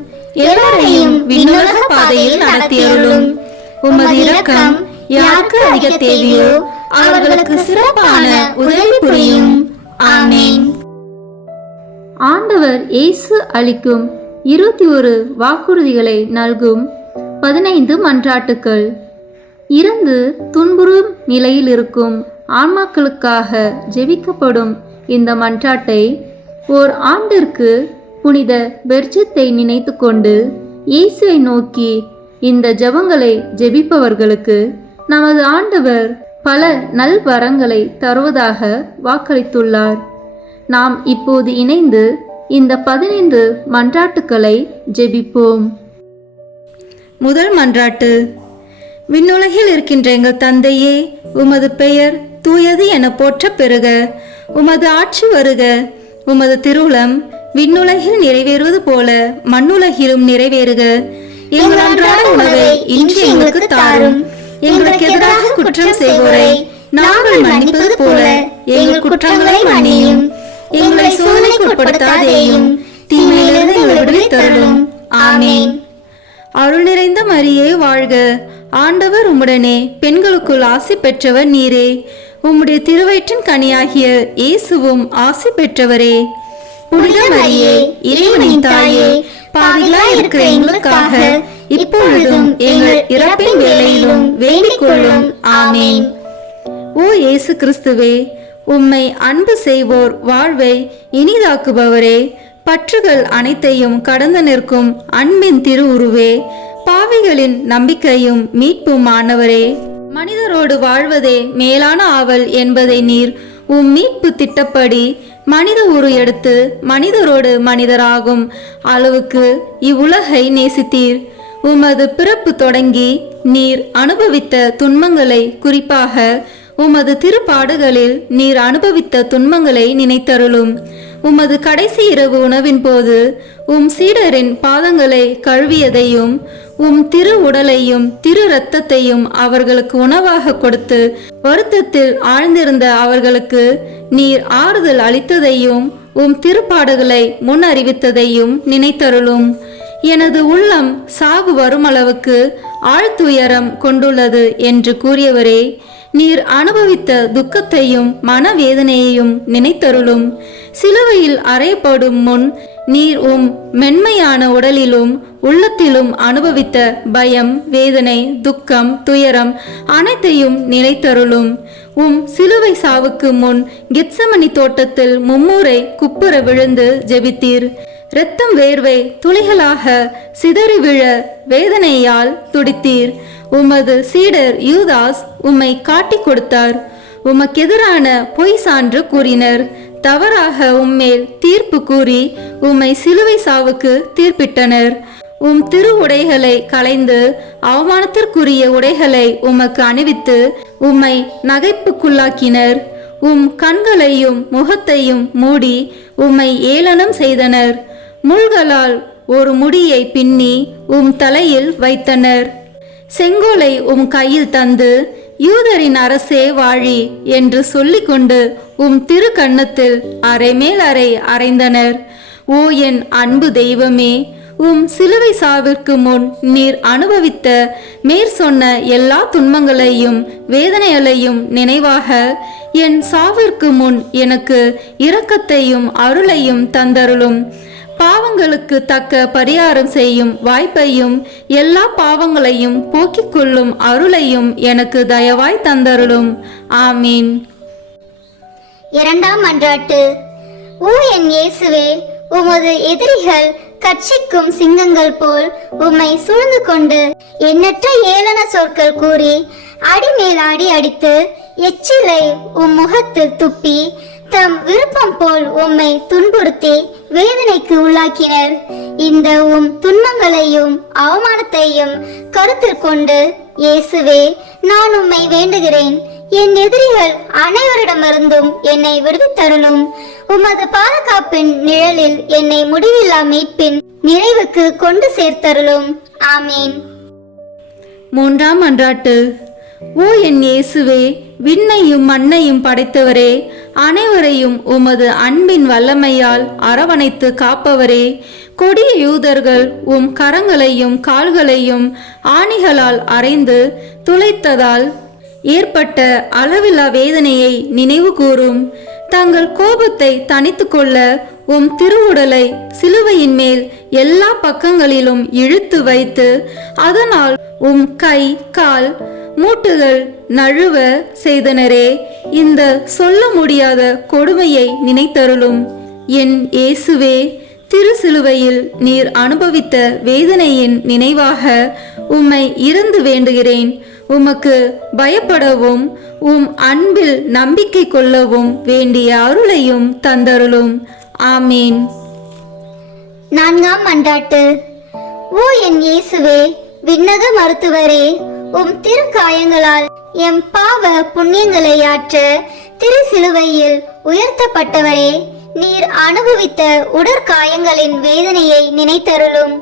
எல்லாரையும் விண்ணுலக பாதையில் நடத்தியருளும். உமது இரக்கம் யாருக்கு அதிக தேவையோ அவர்களுக்கு சிறப்பான உதவி புரியும். ஆமேன். ஆண்டவர் இயேசு அளிக்கும் 21 வாக்குறுதிகளை நல்கும் 15 மன்றாட்டுக்கள். இறந்து துன்புறும் நிலையில் இருக்கும் ஆன்மாக்களுக்காக ஜெபிக்கப்படும் இந்த மன்றாட்டை ஓர் ஆண்டிற்கு புனித பெர்ஜத்தை நினைத்து கொண்டு இயேசுவை நோக்கி இந்த ஜெபங்களை ஜெபிப்பவர்களுக்கு நமது ஆண்டவர் பல நல்வரங்களை தருவதாக வாக்களித்துள்ளார். நாம் இப்போது இணைந்து இந்த 15 மன்றாட்டுக்களை ஜெபிப்போம். முதல் மன்றாட்டு. விண்ணுலகில் இருக்கின்ற எங்கள் தந்தையே, உமது பெயர் தூயது என போற்ற பெறுக. உமது ஆட்சி வருக. உமது திருவுளம் விண்ணுலகில் நிறைவேறுவது போல மண்ணுலகிலும் நிறைவேறுக. எங்கள் அன்றாட உணவை இன்று எங்களுக்கு தாரும். எங்களுக்கு எதிராக குற்றம் செய்வோரை நாங்கள் மன்னிப்பது போல எங்கள் குற்றங்களை மன்னியும். எங்களை சோதனைக்கு உட்படுத்தாதேயும், தீமையிலிருந்து எங்களை விடுவித்தருளும். ஆமேன். அருள் நிறைந்த மரியே வாழ்க. ஆண்டவர் உம்முடனே, பெண்களுக்குள் ஆசி பெற்றவர் நீரே. உம்முடைய திருவயிற்றின் கனியாகிய இயேசுவும் ஆசி பெற்றவரே. புனித மரியே, இறைவனின் தாயே, பாவிகளாய் இருக்கிற எங்களுக்காக இப்பொழுதும் எங்கள் இறப்பின் வேளையிலும் வேண்டிக் கொள்ளும். ஆமேன். ஓ இயேசு கிறிஸ்துவே, உம்மை அன்பு செய்வோர் வாழ்வை இனிதாக்குபவரே, பற்றுகள் அனைத்தையும் கடந்து நிற்கும் அன்பின் திருவுருவே, பாவிகளின் நம்பிக்கையும் மீட்பும் ஆனவரே, மனிதரோடு வாழ்வதே மேலான ஆவல் என்பதை நீர் உம் மீட்பு திட்டப்படி மனித உரு எடுத்து மனிதரோடு மனிதராகும் அளவுக்கு இவ்வுலகை நேசித்தீர். உமது பிறப்பு தொடங்கி நீர் அனுபவித்த துன்பங்களை, குறிப்பாக உமது திருப்பாடுகளில் நீர் அனுபவித்த துன்பங்களை நினைத்தருளும். உமது கடைசி இரவு உணவின் போது சீடரின் பாதங்களை கழுவியதையும் திரு உடலையும் திரு இரத்தத்தையும் அவர்களுக்கு உணவாக கொடுத்து வருத்தத்தில் ஆழ்ந்திருந்த அவர்களுக்கு நீர் ஆறுதல் அளித்ததையும் திருப்பாடுகளை முன் அறிவித்ததையும் நினைத்தருளும். எனது உள்ளம் சாவு வருமளவுக்கு ஆழ்துயரம் கொண்டுள்ளது என்று கூறியவரே, நீர் அனுபவித்த துக்கத்தையும் மனவேதனையையும் நினைத்தருளும். சிலுவையில் அறையப்படும் முன் நீர் மென்மையான உடலிலும் உள்ளத்திலும் அனுபவித்த பயம், வேதனை, துக்கம், துயரம் அனைத்தையும் நினைத்தருளும். சிலுவை சாவுக்கு முன் கெத்சமனி தோட்டத்தில் மும்முறை குப்புற விழுந்து ஜெபித்தீர். இரத்தம் வேர்வை துளிகளாக சிதறி விழ வேதனையால் துடித்தீர். உமது சீடர் யூதாஸ் உம்மை காட்டிக் கொடுத்தார். உமக்கெதிரான பொய் சான்று கூறினர். தவறாக உம்மேல் தீர்ப்பு கூறி உம்மை சிலுவை சாவுக்கு தீர்ப்பிட்டனர். திரு உடைகளை களைந்து அவமானத்திற்குரிய உடைகளை உமக்கு அணிவித்து உம்மை நகைப்புக்குள்ளாக்கினர். கண்களையும் முகத்தையும் மூடி உம்மை ஏளனம் செய்தனர். முள்களால் ஒரு முடியை பின்னி தலையில் வைத்தனர். செங்கோலை கையில் தந்து யூதரின் அரசே வாழி என்று சொல்லிக்கொண்டு திரு கன்னத்தில் அரை மேல் அறை அறைந்தனர். ஓ என் அன்பு தெய்வமே, உம் சிலுவை சாவிற்கு முன் நீர் அனுபவித்த மேற் சொன்ன எல்லா துன்பங்களையும் வேதனைகளையும் நினைவாக என் சாவிற்கு முன் எனக்கு இரக்கத்தையும் அருளையும் தந்தருளும். பாவங்களுக்கு தக்க பரிகாரம் செய்யும் வாய்ப்பையும் எல்லா பாவங்களையும் போக்கிக் கொள்ளும் அருளையும் எனக்கு தயவாய் தந்தருளும். ஆமீன். இரண்டாம் மன்றாட்டு. ஓ என் இயேசுவே, உமது எதிரிகள் கட்சிக்கும் சிங்கங்கள் போல் உம்மை சூழ்ந்து கொண்டு எண்ணற்ற ஏளன சொற்கள் கூறி அடிமேல் அடி அடித்து எச்சிலை உம் முகத்தில் துப்பி தம் விருப்பம் போல் உம்மை துன்புறுத்தி வேதனைக்கு உள்ளாக்கினர். இந்த உம் துன்பங்களையும் அவமானத்தையும் கருத்தில் கொண்டு இயேசுவே, நான் உம்மை வேண்டுகிறேன். என் எதிரிகள் அனைவரிடமிருந்தும் என்னை விடுவித்தருளும். உமது பாதுகாப்பின் நிழலில் என்னை முடிவில்லா மீட்பின் நிறைவுக்கு கொண்டு சேர்த்தருளும். ஆமீன். மூன்றாம் மன்றாட்டு. ஓ என் இயேசுவே, விண்ணையும் மண்ணையும் படைத்தவரே, அனைவரையும் உமது அன்பின் வல்லமையால் அரவணைத்து காப்பவரே, கொடிய யூதர்கள் உம் கரங்களையும் கால்களையும் ஆணிகளால் அறைந்து துளைத்ததால் ஏற்பட்ட அளவில்லா வேதனையை நினைவு கூறும். தங்கள் கோபத்தை தணித்து கொள்ள உம் திருவுடலை சிலுவையின் மேல் எல்லா பக்கங்களிலும் இழுத்து வைத்து அதனால் உம் கை கால் மூட்டுகள் நழுவ செய்தனரே, இந்த சொல்ல முடியாத கொடுமையை நினைத்தருளும். என் இயேசுவே, திரு சிலுவையில் நீர் அனுபவித்த வேதனையின் நினைவாக உம்மை இருந்து வேண்டுகிறேன். உமக்கு பயப்படவும் உம் அன்பில் நம்பிக்கை கொள்ளவும் வேண்டிய அருளையும் தந்தருளும். ஆமீன். நான்காம் மன்றாட்டு. ஓ என் இயேசுவே, விண்ணக மருத்துவரே, உம் திரு காயங்களால் எம் பாவ புண்ணியங்களை ஆற்ற திரு சிலுவையில் உயர்த்தப்பட்டவரே, நீர் அனுபவித்த உடற்காயங்களின் வேதனையை நினைத்தருளும்.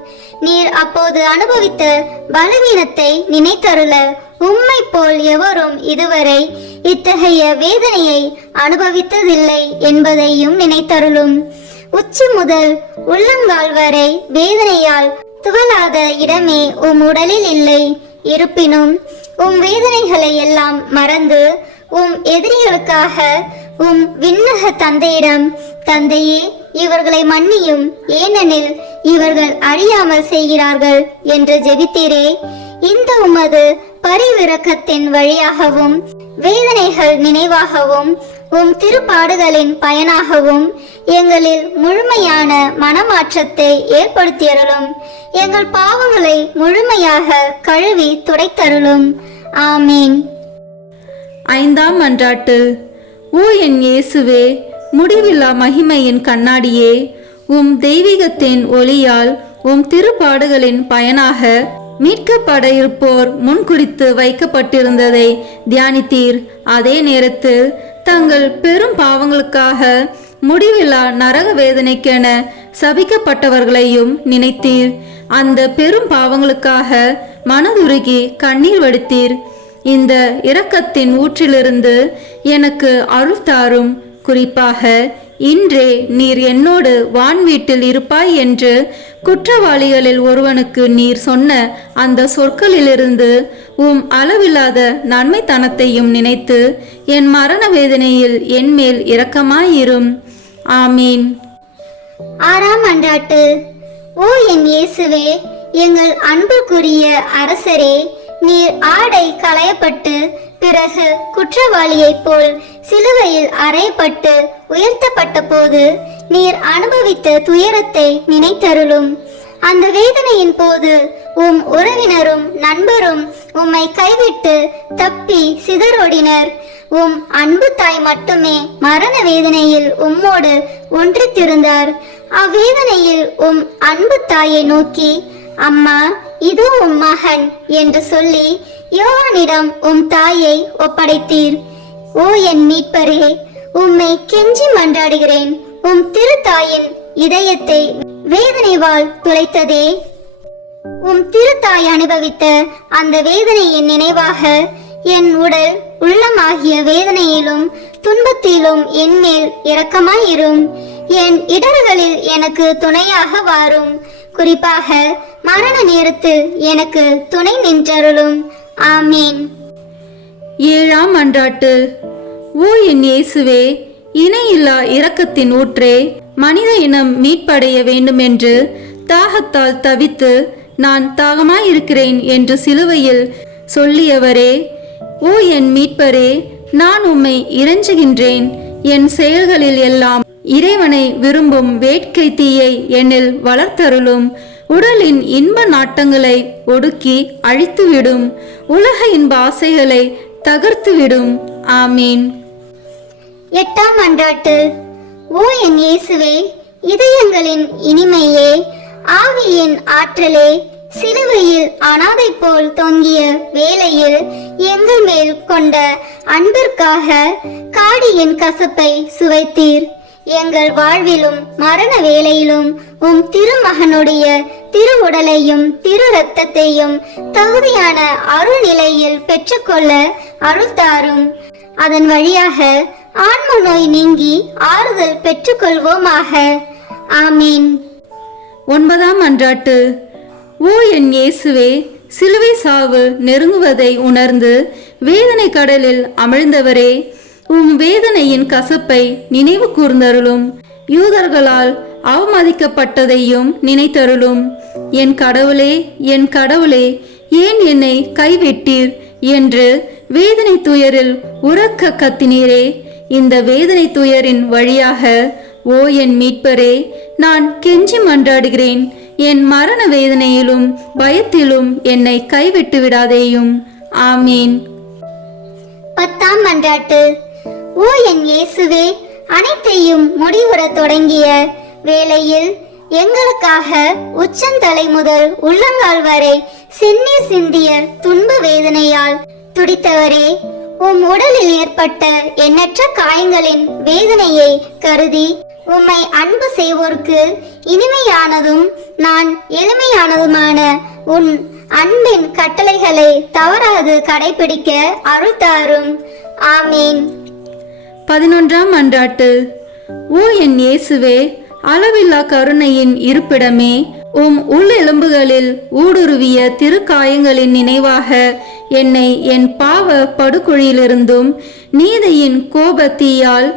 நீர் அப்போது அனுபவித்த பலவீனத்தை நினைத்தருள உம்மை போல் எவரும் இதுவரை இத்தகைய வேதனையை அனுபவித்ததில்லை என்பதையும் நினைத்தருளும். உச்சி முதல் உள்ளங்கால் வரை வேதனையால் துவலாத இடமே உம் உடலில் இல்லை. இருப்பினும் உம் வேதனைகளை எல்லாம் மறந்து உம் எதிரிகளுக்காக உம் விண்ணக தந்தையிடம், தந்தையே, இவர்களை மன்னியும், ஏனெனில் இவர்கள் அறியாமல் செய்கிறார்கள் என்று ஜெபித்தீரே. இந்த உமது பரிவிரக்கத்தின் வழியாகவும் வேதனைகள் நினைவாகவும் உம் திருப்பாடுகளின் பயனாகவும் எங்களில் முழுமையான மனமாற்றத்தை ஏற்படுத்தியருளும். எங்கள் பாவங்களை முழுமையாக கழுவி துடைத்தருளும். ஆமீன். ஐந்தாம் மன்றாட்டு. ஓ என் இயேசுவே, முடிவில்லா மகிமையின் கண்ணாடியே, உம் தெய்வீகத்தின் ஒளியால் உம் திருப்பாடுகளின் பயனாக மீட்கப்பட இருப்போர் முன்குறித்து வைக்கப்பட்டிருந்ததை தியானித்தீர். அதே நேரத்தில் தங்கள் பெரும் பாவங்களுக்காக முடிவில்லா நரக வேதனைக்கென சபிக்கப்பட்டவர்களையும் நினைத்தீர். அந்த பெரும் பாவங்களுக்காக மனதுருகி கண்ணீர் வடித்தீர். இந்த இரக்கத்தின் ஊற்றிலிருந்து எனக்கு அருள் தாரும். குறிப்பாக இன்றே நீர் என்னோடு வான் வீட்டில் இருப்பாய் என்று குற்றவாளிகளில் ஒருவனுக்கு நீர் சொன்ன அந்த சொற்களிலிருந்து உம் அளவில்லாத நன்மைத்தனத்தையும் நினைத்து என் மரண வேதனையில் என்மேல் இரக்கமாயிரும். ஆமீன். ஆறாம் மன்றாட்டு. ஓ என் இயேசுவே, எங்கள் அன்புக்குரிய அரசரே, நீர் ஆடை களையப்பட்டு பிறகு குற்றவாளியைப் போல் சிலுவையில் அறையப்பட்டு உயர்த்தப்பட்ட போது நீர் அனுபவித்த துயரத்தை நினைத்தருளும். அந்த வேதனையின் போது உம் உறவினரும் நண்பரும் உம்மை கைவிட்டு தப்பி சிதறோடினர். உம் அன்பு தாய் மட்டுமே மரண வேதனையில் உம்மோடு ஒன்றித்திருந்தார். அவ்வேதனையில் உம் அன்பு தாயை நோக்கி, அம்மா, இதோ உம் மகன் என்று சொல்லி யோவானிடம் உம் தாயை ஒப்படைத்தீர். ஓ என் மீட்பரே, உம்மை கெஞ்சி மன்றாடுகிறேன். உம் திருத்தாயின் இதயத்தை வேதனைவால் துளைத்ததே. உம் திருத்தாய் அனுபவித்த அந்த வேதனையின் நினைவாக என் உடல் உள்ளமாகிய வேதனையிலும் துன்பத்திலும் என்மேல் இரக்கமாயிரும். என் இடர்களில் எனக்கு துணையாக வாரும். குறிப்பாக மரண நேரத்தில் எனக்கு துணை நின்றருளும். ஆமீன். ஏழாம் மன்றாட்டு. ஓ என் இயேசுவே, இணையில்லா இரக்கத்தின் ஊற்றே, மனித இனம் மீட்படைய வேண்டுமென்று தாகத்தால் தவித்து நான் தாகமாயிருக்கிறேன் என்று சிலுவையில் சொல்லியவரே, ஓ என் மீட்பரே, நான் உம்மை இறைஞ்சுகின்றேன். என் செயல்களில் எல்லாம் இறைவனை விரும்பும் வேட்கை தீயை என்னில் வளர்த்தருளும். உடலின் இன்ப நாட்டங்களை ஒடுக்கி அழித்துவிடும். உலக இன்ப ஆசைகளை தகர்த்துவிடும். ஆமீன். எட்டாம் மன்றாட்டு. ஓ என் இயேசுவே, இதயங்களின் இனிமையே, ஆவியின் ஆற்றலே, சிலுவையில் அனாதை போல் தொங்கிய வேளையில் எங்கள் மேல் கொண்ட அன்பிற்காக காடியின் கசப்பை சுவைத்தீர். எங்கள் வாழ்விலும் மரண வேளையிலும் உம் திருமகனுடைய திரு உடலையும் திரு இரத்தத்தையும் தகுதியான அருள் நிலையில் பெற்றுக்கொள்ள அருள்தாரும். அதன் வழியாக ஆன்ம நோய் நீங்கி ஆறுதல் பெற்றுக்கொள்வோமாக. ஆமீன். ஒன்பதாம் மன்றாட்டு. ஓ என் இயேசுவே, சிலுவை சாவு நெருங்குவதை உணர்ந்து வேதனை கடலில் அமிழ்ந்தவரே, உம் வேதனையின் கசப்பை நினைவு கூர்ந்தருளும். யூதர்களால் அவமதிக்கப்பட்டதையும் நினைத்தருளும். என் கடவுளே, என் கடவுளே, ஏன் என்னை கைவிட்டீர் என்று வேதனை துயரில் உரக்க கத்தினீரே. இந்த வேதனை துயரின் வழியாக ஓ என் மீட்பரே, நான் கெஞ்சி மன்றாடுகிறேன். என் மரண வேதனையிலும் பயத்திலும் என்னை கைவிட்டு விடாதேயும். ஆமீன். பத்தாம் மன்றாட்டு. ஓ என் இயேசுவே, அனைத்தையும் முடிவுற தொடங்கிய வேளையில் எங்களுக்காக உச்சந்தலை முதல் உள்ளங்கால் வரை செந்நீர் சிந்திய துன்ப வேதனையால் துடித்தவரே, உம் உடலில் ஏற்பட்ட எண்ணற்ற காயங்களின் வேதனையை கருதி உம்மை அன்பு செய்வோர்க்கு இனிமையானதும் நான் எளிமையானதுமான உன் அன்பின் கட்டளைகளை தவறாது கடைபிடிக்க அருள் தாரும். ஆமீன். 11ஆம் மன்றாட்டு. ஓ என் இயேசுவே, அளவில்லா கருணையின் இருப்பிடமே, உம் உள்ளெலும்புகளில் ஊடுருவிய திருக்காயங்களின் நினைவாக என்னை என் பாவ படுகுழியிலிருந்தும் நீதியின் கோபத்தீயால்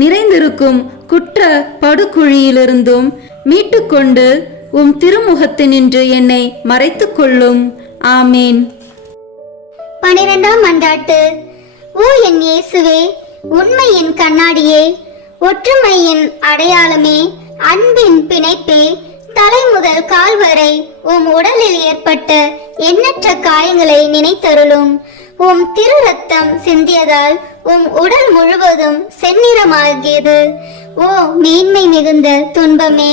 நிறைந்திருக்கும் குற்ற படுகுழியிலிருந்தும் மீட்டுக்கொண்டு உம் திருமுகத்தினின்று என்னை மறைத்து கொள்ளும். ஆமீன். 12ஆம் மன்றாட்டு. ஓ என் இயேசுவே, உண்மையின் கண்ணாடியே, ஒற்றுமையின் அடையாளமே, அன்பின் பிணைப்பே, தலை முதல் கால் வரை உம் உடலில் ஏற்பட்ட எண்ணற்ற காயங்களை நினைத்தருளும். உம் திரு ரத்தம் சிந்தியதால் உம் உடல் முழுவதும் செந்நிறமாகியது. ஓ மேன்மை மிகுந்த துன்பமே,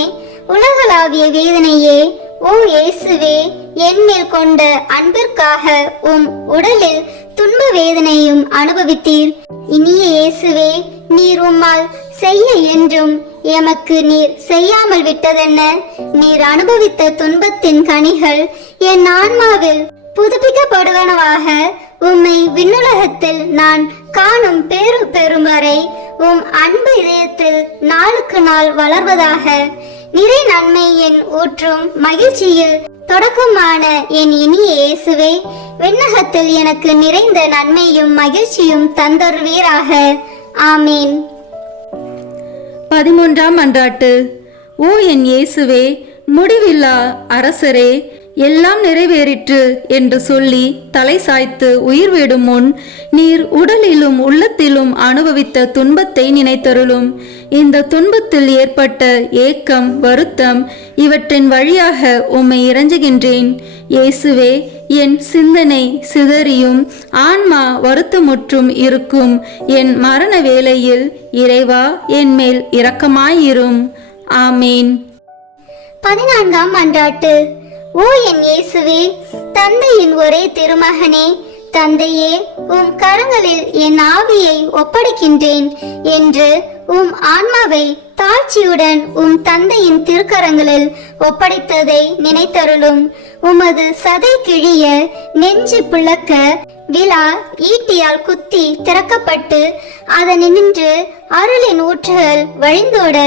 உலகளாவிய வேதனையே, ஓ இயேசுவே, என்மேல் கொண்ட அன்பிற்காக உம் உடலில் துன்ப வேதனையும் அனுபவித்தீர். இனிய இயேசுவே, நீர் உம்மால் செய்ய என்றும் எமக்கு நீர் செய்யாமல் விட்டதென்ன? நீர் அனுபவித்த துன்பத்தின் கனிகள் என் ஆன்மாவில் புதுப்பிக்கப்படுவனவாக உம்மை விண்ணுலகத்தில் நான் காணும் பேரு பெறும் வரை உம் அன்பு இதயத்தில் நாளுக்கு நாள் வளர்வதாக. நிறை நன்மையின் ஊற்றும் மகிழ்ச்சியில் தொடக்கமான என் இனிய இயேசுவே, விண்ணகத்தில் எனக்கு நிறைந்த நன்மையும் மகிழ்ச்சியும் தந்தருவீராக. ஆமீன். 13ஆம் மன்றாட்டு. ஓ என் இயேசுவே, முடிவில்லா அரசரே, எல்லாம் நிறைவேறிற்று என்று சொல்லி தலை சாய்த்து உயிர் விடும் முன் நீர் உடலிலும் உள்ளத்திலும் அனுபவித்த துன்பத்தை நினைத்தருளும். இந்த துன்பத்தில் ஏற்பட்ட ஏக்கம், வருத்தம் இவற்றின் வழியாக உம்மை இறைஞ்சுகின்றேன். இயேசுவே, என் சிந்தனை சிதறியும் ஆன்மா வருத்தமுற்றும் இருக்கும் என் மரண வேளையில் இறைவா, என் மேல் இரக்கமாயிரும். ஆமீன். 14ஆம் மன்றாட்டு. ஓ என் இயேசுவே, தந்தையின் ஒரே திருமகனே, தந்தையே, உம் கரங்களில் என் ஆவியை ஒப்படைக்கின்றேன் என்று உம் ஆன்மாவை தாழ்ச்சியுடன் உம் தந்தையின் திருக்கரங்களில் ஒப்படைத்ததை நினைத்தருளும். உமது சதை கிழிய, நெஞ்சு பிளக்க, விழா ஈட்டியால் குத்தி திறக்கப்பட்டு அதனின்று அருளின் ஊற்றுகள் வழிந்தோட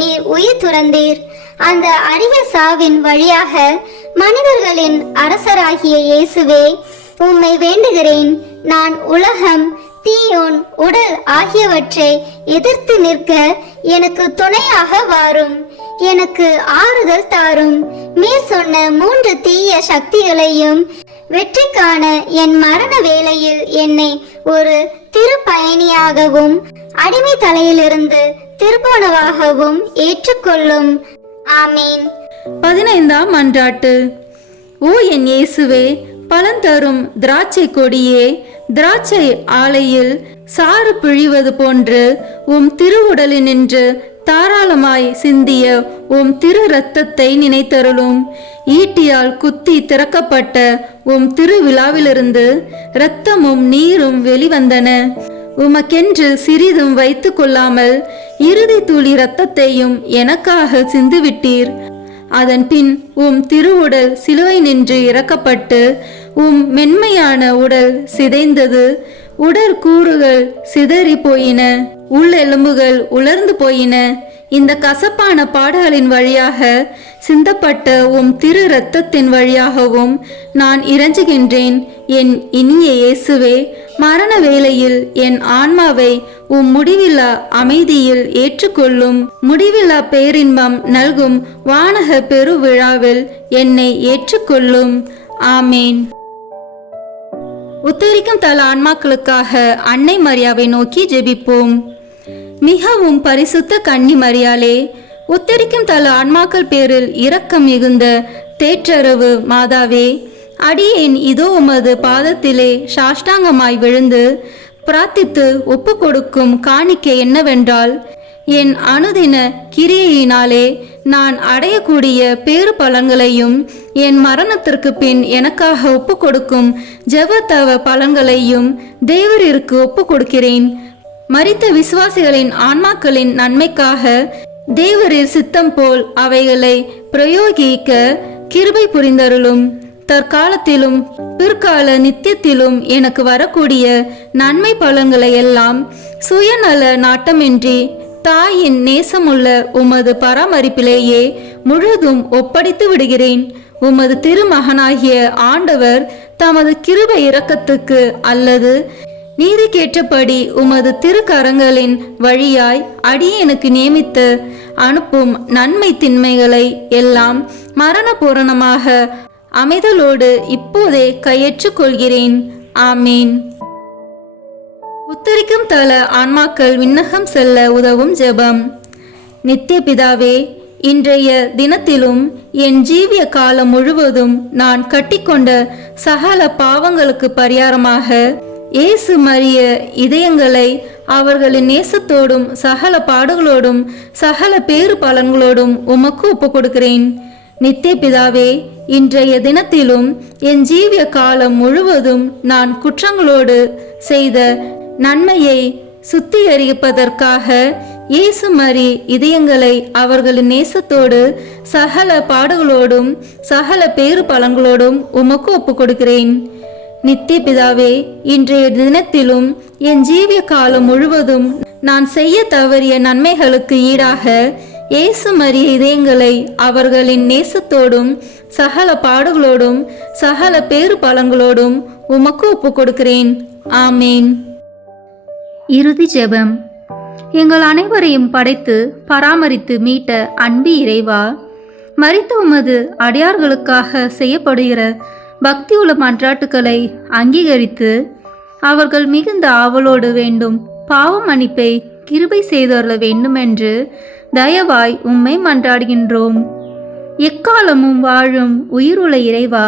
நீர் உயிர் துறந்தீர். அந்த அரிய சாவின் வழியாக மனிதர்களின் அரசராகிய இயேசுவே, உம்மை வேண்டுகிறேன். நான் உலகம், தீயோன், உடல் ஆகியவற்றை எதிர்த்து நிற்க எனக்கு துணையாக வாரும். எனக்கு ஆறுதல் தாரும். மேற் சொன்ன 3 தீய சக்திகளையும் வெற்றி காண என் மரண வேளையில் என்னை ஒரு திருப்பயணியாகவும் அடிமை தலையிலிருந்து திருப்போனவாகவும் ஏற்றுக்கொள்ளும். ஆமீன். 15ஆம் மன்றாட்டு. ஓ என் இயேசுவே, பலந்தரும் திராட்சை கொடியே, திராட்சை ஆலையில் சாறு பிழிவது போன்று உம் திருவுடலினின்று தாராளமாய் சிந்திய உம் திரு இரத்தத்தை நினைத்தருளும். ஈட்டியால் குத்தி திறக்கப்பட்ட உம் திருவிழாவிலிருந்து இரத்தமும் நீரும் வெளிவந்தன. உமக்கென்று சிறிதும் வைத்து கொள்ளாமல் இறுதி துளி இரத்தத்தையும் எனக்காக சிந்துவிட்டீர். அதன் பின் உம் திருவுடல் சிலுவை நின்று இறக்கப்பட்டு உம் மென்மையான உடல் சிதைந்தது. உடற்கூறுகள் சிதறி போயின, உள்ளெலும்புகள் உலர்ந்து போயின. இந்த கசப்பான பாடுகளின் வழியாக சிந்தப்பட்ட உம் திரு இரத்தத்தின் வழியாகவும் நான் இறைஞ்சுகின்றேன். என் இனிய இயேசுவே, மரண வேளையில் என் ஆன்மாவை உம் முடிவில்லா அமைதியில் ஏற்றுக்கொள்ளும். முடிவில்லா பேரின்பம் நல்கும் வானக பெருவிழாவில் என்னை ஏற்றுக்கொள்ளும். ஆமேன். உத்தரிக்கும் தல ஆன்மாக்களுக்காக அன்னை மரியாவை நோக்கி ஜெபிப்போம். மிகவும் பரிசுத்த கன்னி மரியாளே, உத்தரிக்கும் தல ஆன்மாக்கள் பேரில் இரக்கம் மிகுந்த தேற்றரவு மாதாவே, அடியேன் இதோ உமது பாதத்திலே சாஷ்டாங்கமாய் விழுந்து பிரார்த்தித்து ஒப்பு கொடுக்கும் காணிக்கை என்னவென்றால், என் அனுதின கிரியையினாலே நான் அடையக்கூடிய பேறு பலன்களையும் என் மரணத்திற்கு பின் எனக்காக ஒப்பு கொடுக்கும் ஜெபத்தவ பலன்களையும் தேவரிற்கு ஒப்பு கொடுக்கிறேன். மரித்த விசுவாசிகளின் ஆன்மாக்களின் நன்மைக்காக தேவரின் சித்தம் போல் அவைகளை பிரயோகிக்க கிருபை புரிந்தருளும். தற்காலத்திலும் பிற்கால நித்தியத்திலும் எனக்கு வரக்கூடிய நன்மை பலன்களை எல்லாம் சுயநல நாட்டமின்றி தாயின் நேசமுள்ள உமது பராமரிப்பிலேயே முழுதும் ஒப்படைத்து விடுகிறேன். உமது திருமகனாகிய ஆண்டவர் தமது கிருபை இரக்கத்துக்கு அல்லது நீதிக்கேற்றபடி உமது திருக்கரங்களின் வழியாய் அடியேனுக்கு நியமித்து அனுப்பும் நன்மை திண்மைகளை எல்லாம் மரண பூரணமாக அமைதலோடு இப்போதே கையேற்றுக் கொள்கிறேன். ஆமீன். உத்தரிக்கும் தல ஆன்மாக்கள் விண்ணகம் செல்ல உதவும் ஜெபம். நித்திய பிதாவே, இன்றைய தினத்திலும் என் ஜீவிய காலம் முழுவதும் நான் கட்டிக்கொண்ட சகல பாவங்களுக்கு பரிகாரமாக இயேசு மரிய இதயங்களை அவர்களின் நேசத்தோடும் சகல பாடுகளோடும் சகல பேறு பலன்களோடும் உமக்கு ஒப்பு கொடுக்கிறேன். நித்திய பிதாவே, இன்றைய தினத்திலும் என் ஜீவிய காலம் முழுவதும் நான் குற்றங்களோடு செய்த நன்மையை சுத்திகரிப்பதற்காக இயேசு மரி இதயங்களை அவர்களின் நேசத்தோடு சகல பாடுகளோடும் சகல பேறு பலன்களோடும் உமக்கு ஒப்பு கொடுக்கிறேன். நித்திய பிதாவே, இன்றைய தினத்திலும் என் ஜீவிய காலம் முழுவதும் நான் செய்ய தவறிய நன்மைகளுக்கு ஈடாக இயேசு மரிய இதயங்களை அவர்களின் நேசத்தோடும் சகல பாடுகளோடும் சகல பேறு பலன்களோடும் உமக்கு ஒப்பு கொடுக்கிறேன். ஆமேன். இறுதி ஜெபம். எங்கள் அனைவரையும் படைத்து பராமரித்து மீட்ட அன்பு இறைவா, மரித்த உமது அடியார்களுக்காக செய்யப்படுகிற பக்தியுள்ள மன்றாட்டுக்களை அங்கீகரித்து அவர்கள் மிகுந்த ஆவலோடு வேண்டும் பாவ மன்னிப்பை கிருபை செய்தருள வேண்டுமென்று தயவாய் உம்மை மன்றாடுகின்றோம். எக்காலமும் வாழும் உயிருள்ள இறைவா,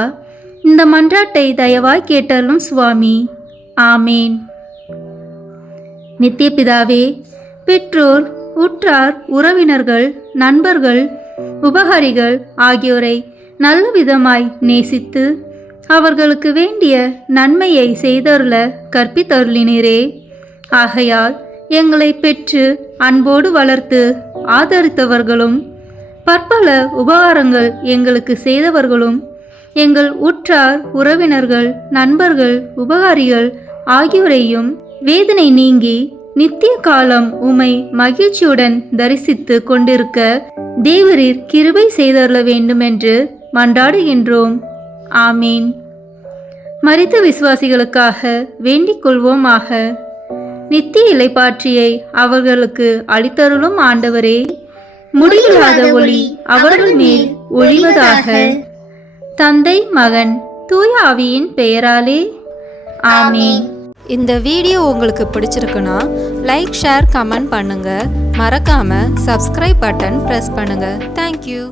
இந்த மன்றாட்டை தயவாய் கேட்டருளும் சுவாமி. ஆமேன். நித்திய பிதாவே, பெற்றோர், உற்றார், உறவினர்கள், நண்பர்கள், உபகாரிகள் ஆகியோரை நல்ல விதமாய் நேசித்து அவர்களுக்கு வேண்டிய நன்மையை செய்தருள கற்பித்தருளினீரே. ஆகையால் எங்களை பெற்று அன்போடு வளர்த்து ஆதரித்தவர்களும் பற்பல உபகாரங்கள் எங்களுக்கு செய்தவர்களும் எங்கள் உற்றார், உறவினர்கள், நண்பர்கள், உபகாரிகள் ஆகியோரையும் வேதனை நீங்கி நித்திய காலம் உம்மை மகிழ்ச்சியுடன் தரிசித்து கொண்டிருக்க தேவரீர் கிருபை செய்தருள வேண்டும் என்று மன்றாடுகின்றோம். ஆமீன். மரித்த விசுவாசிகளுக்காக வேண்டிக் கொள்வோமாக. நித்திய இளைப்பாற்றியை அவர்களுக்கு அளித்தருளும் ஆண்டவரே, முடிவில்லாத ஒளி அவர்கள் மேல் ஒளிவதாக. தந்தை, மகன், தூய ஆவியின் பெயராலே ஆமீன். இந்த வீடியோ உங்களுக்கு பிடிச்சிருக்குன்னா லைக், ஷேர், கமெண்ட் பண்ணுங்க. மறக்காம சப்ஸ்கிரைப் பட்டன் பிரஸ் பண்ணுங்க. தேங்க்யூ.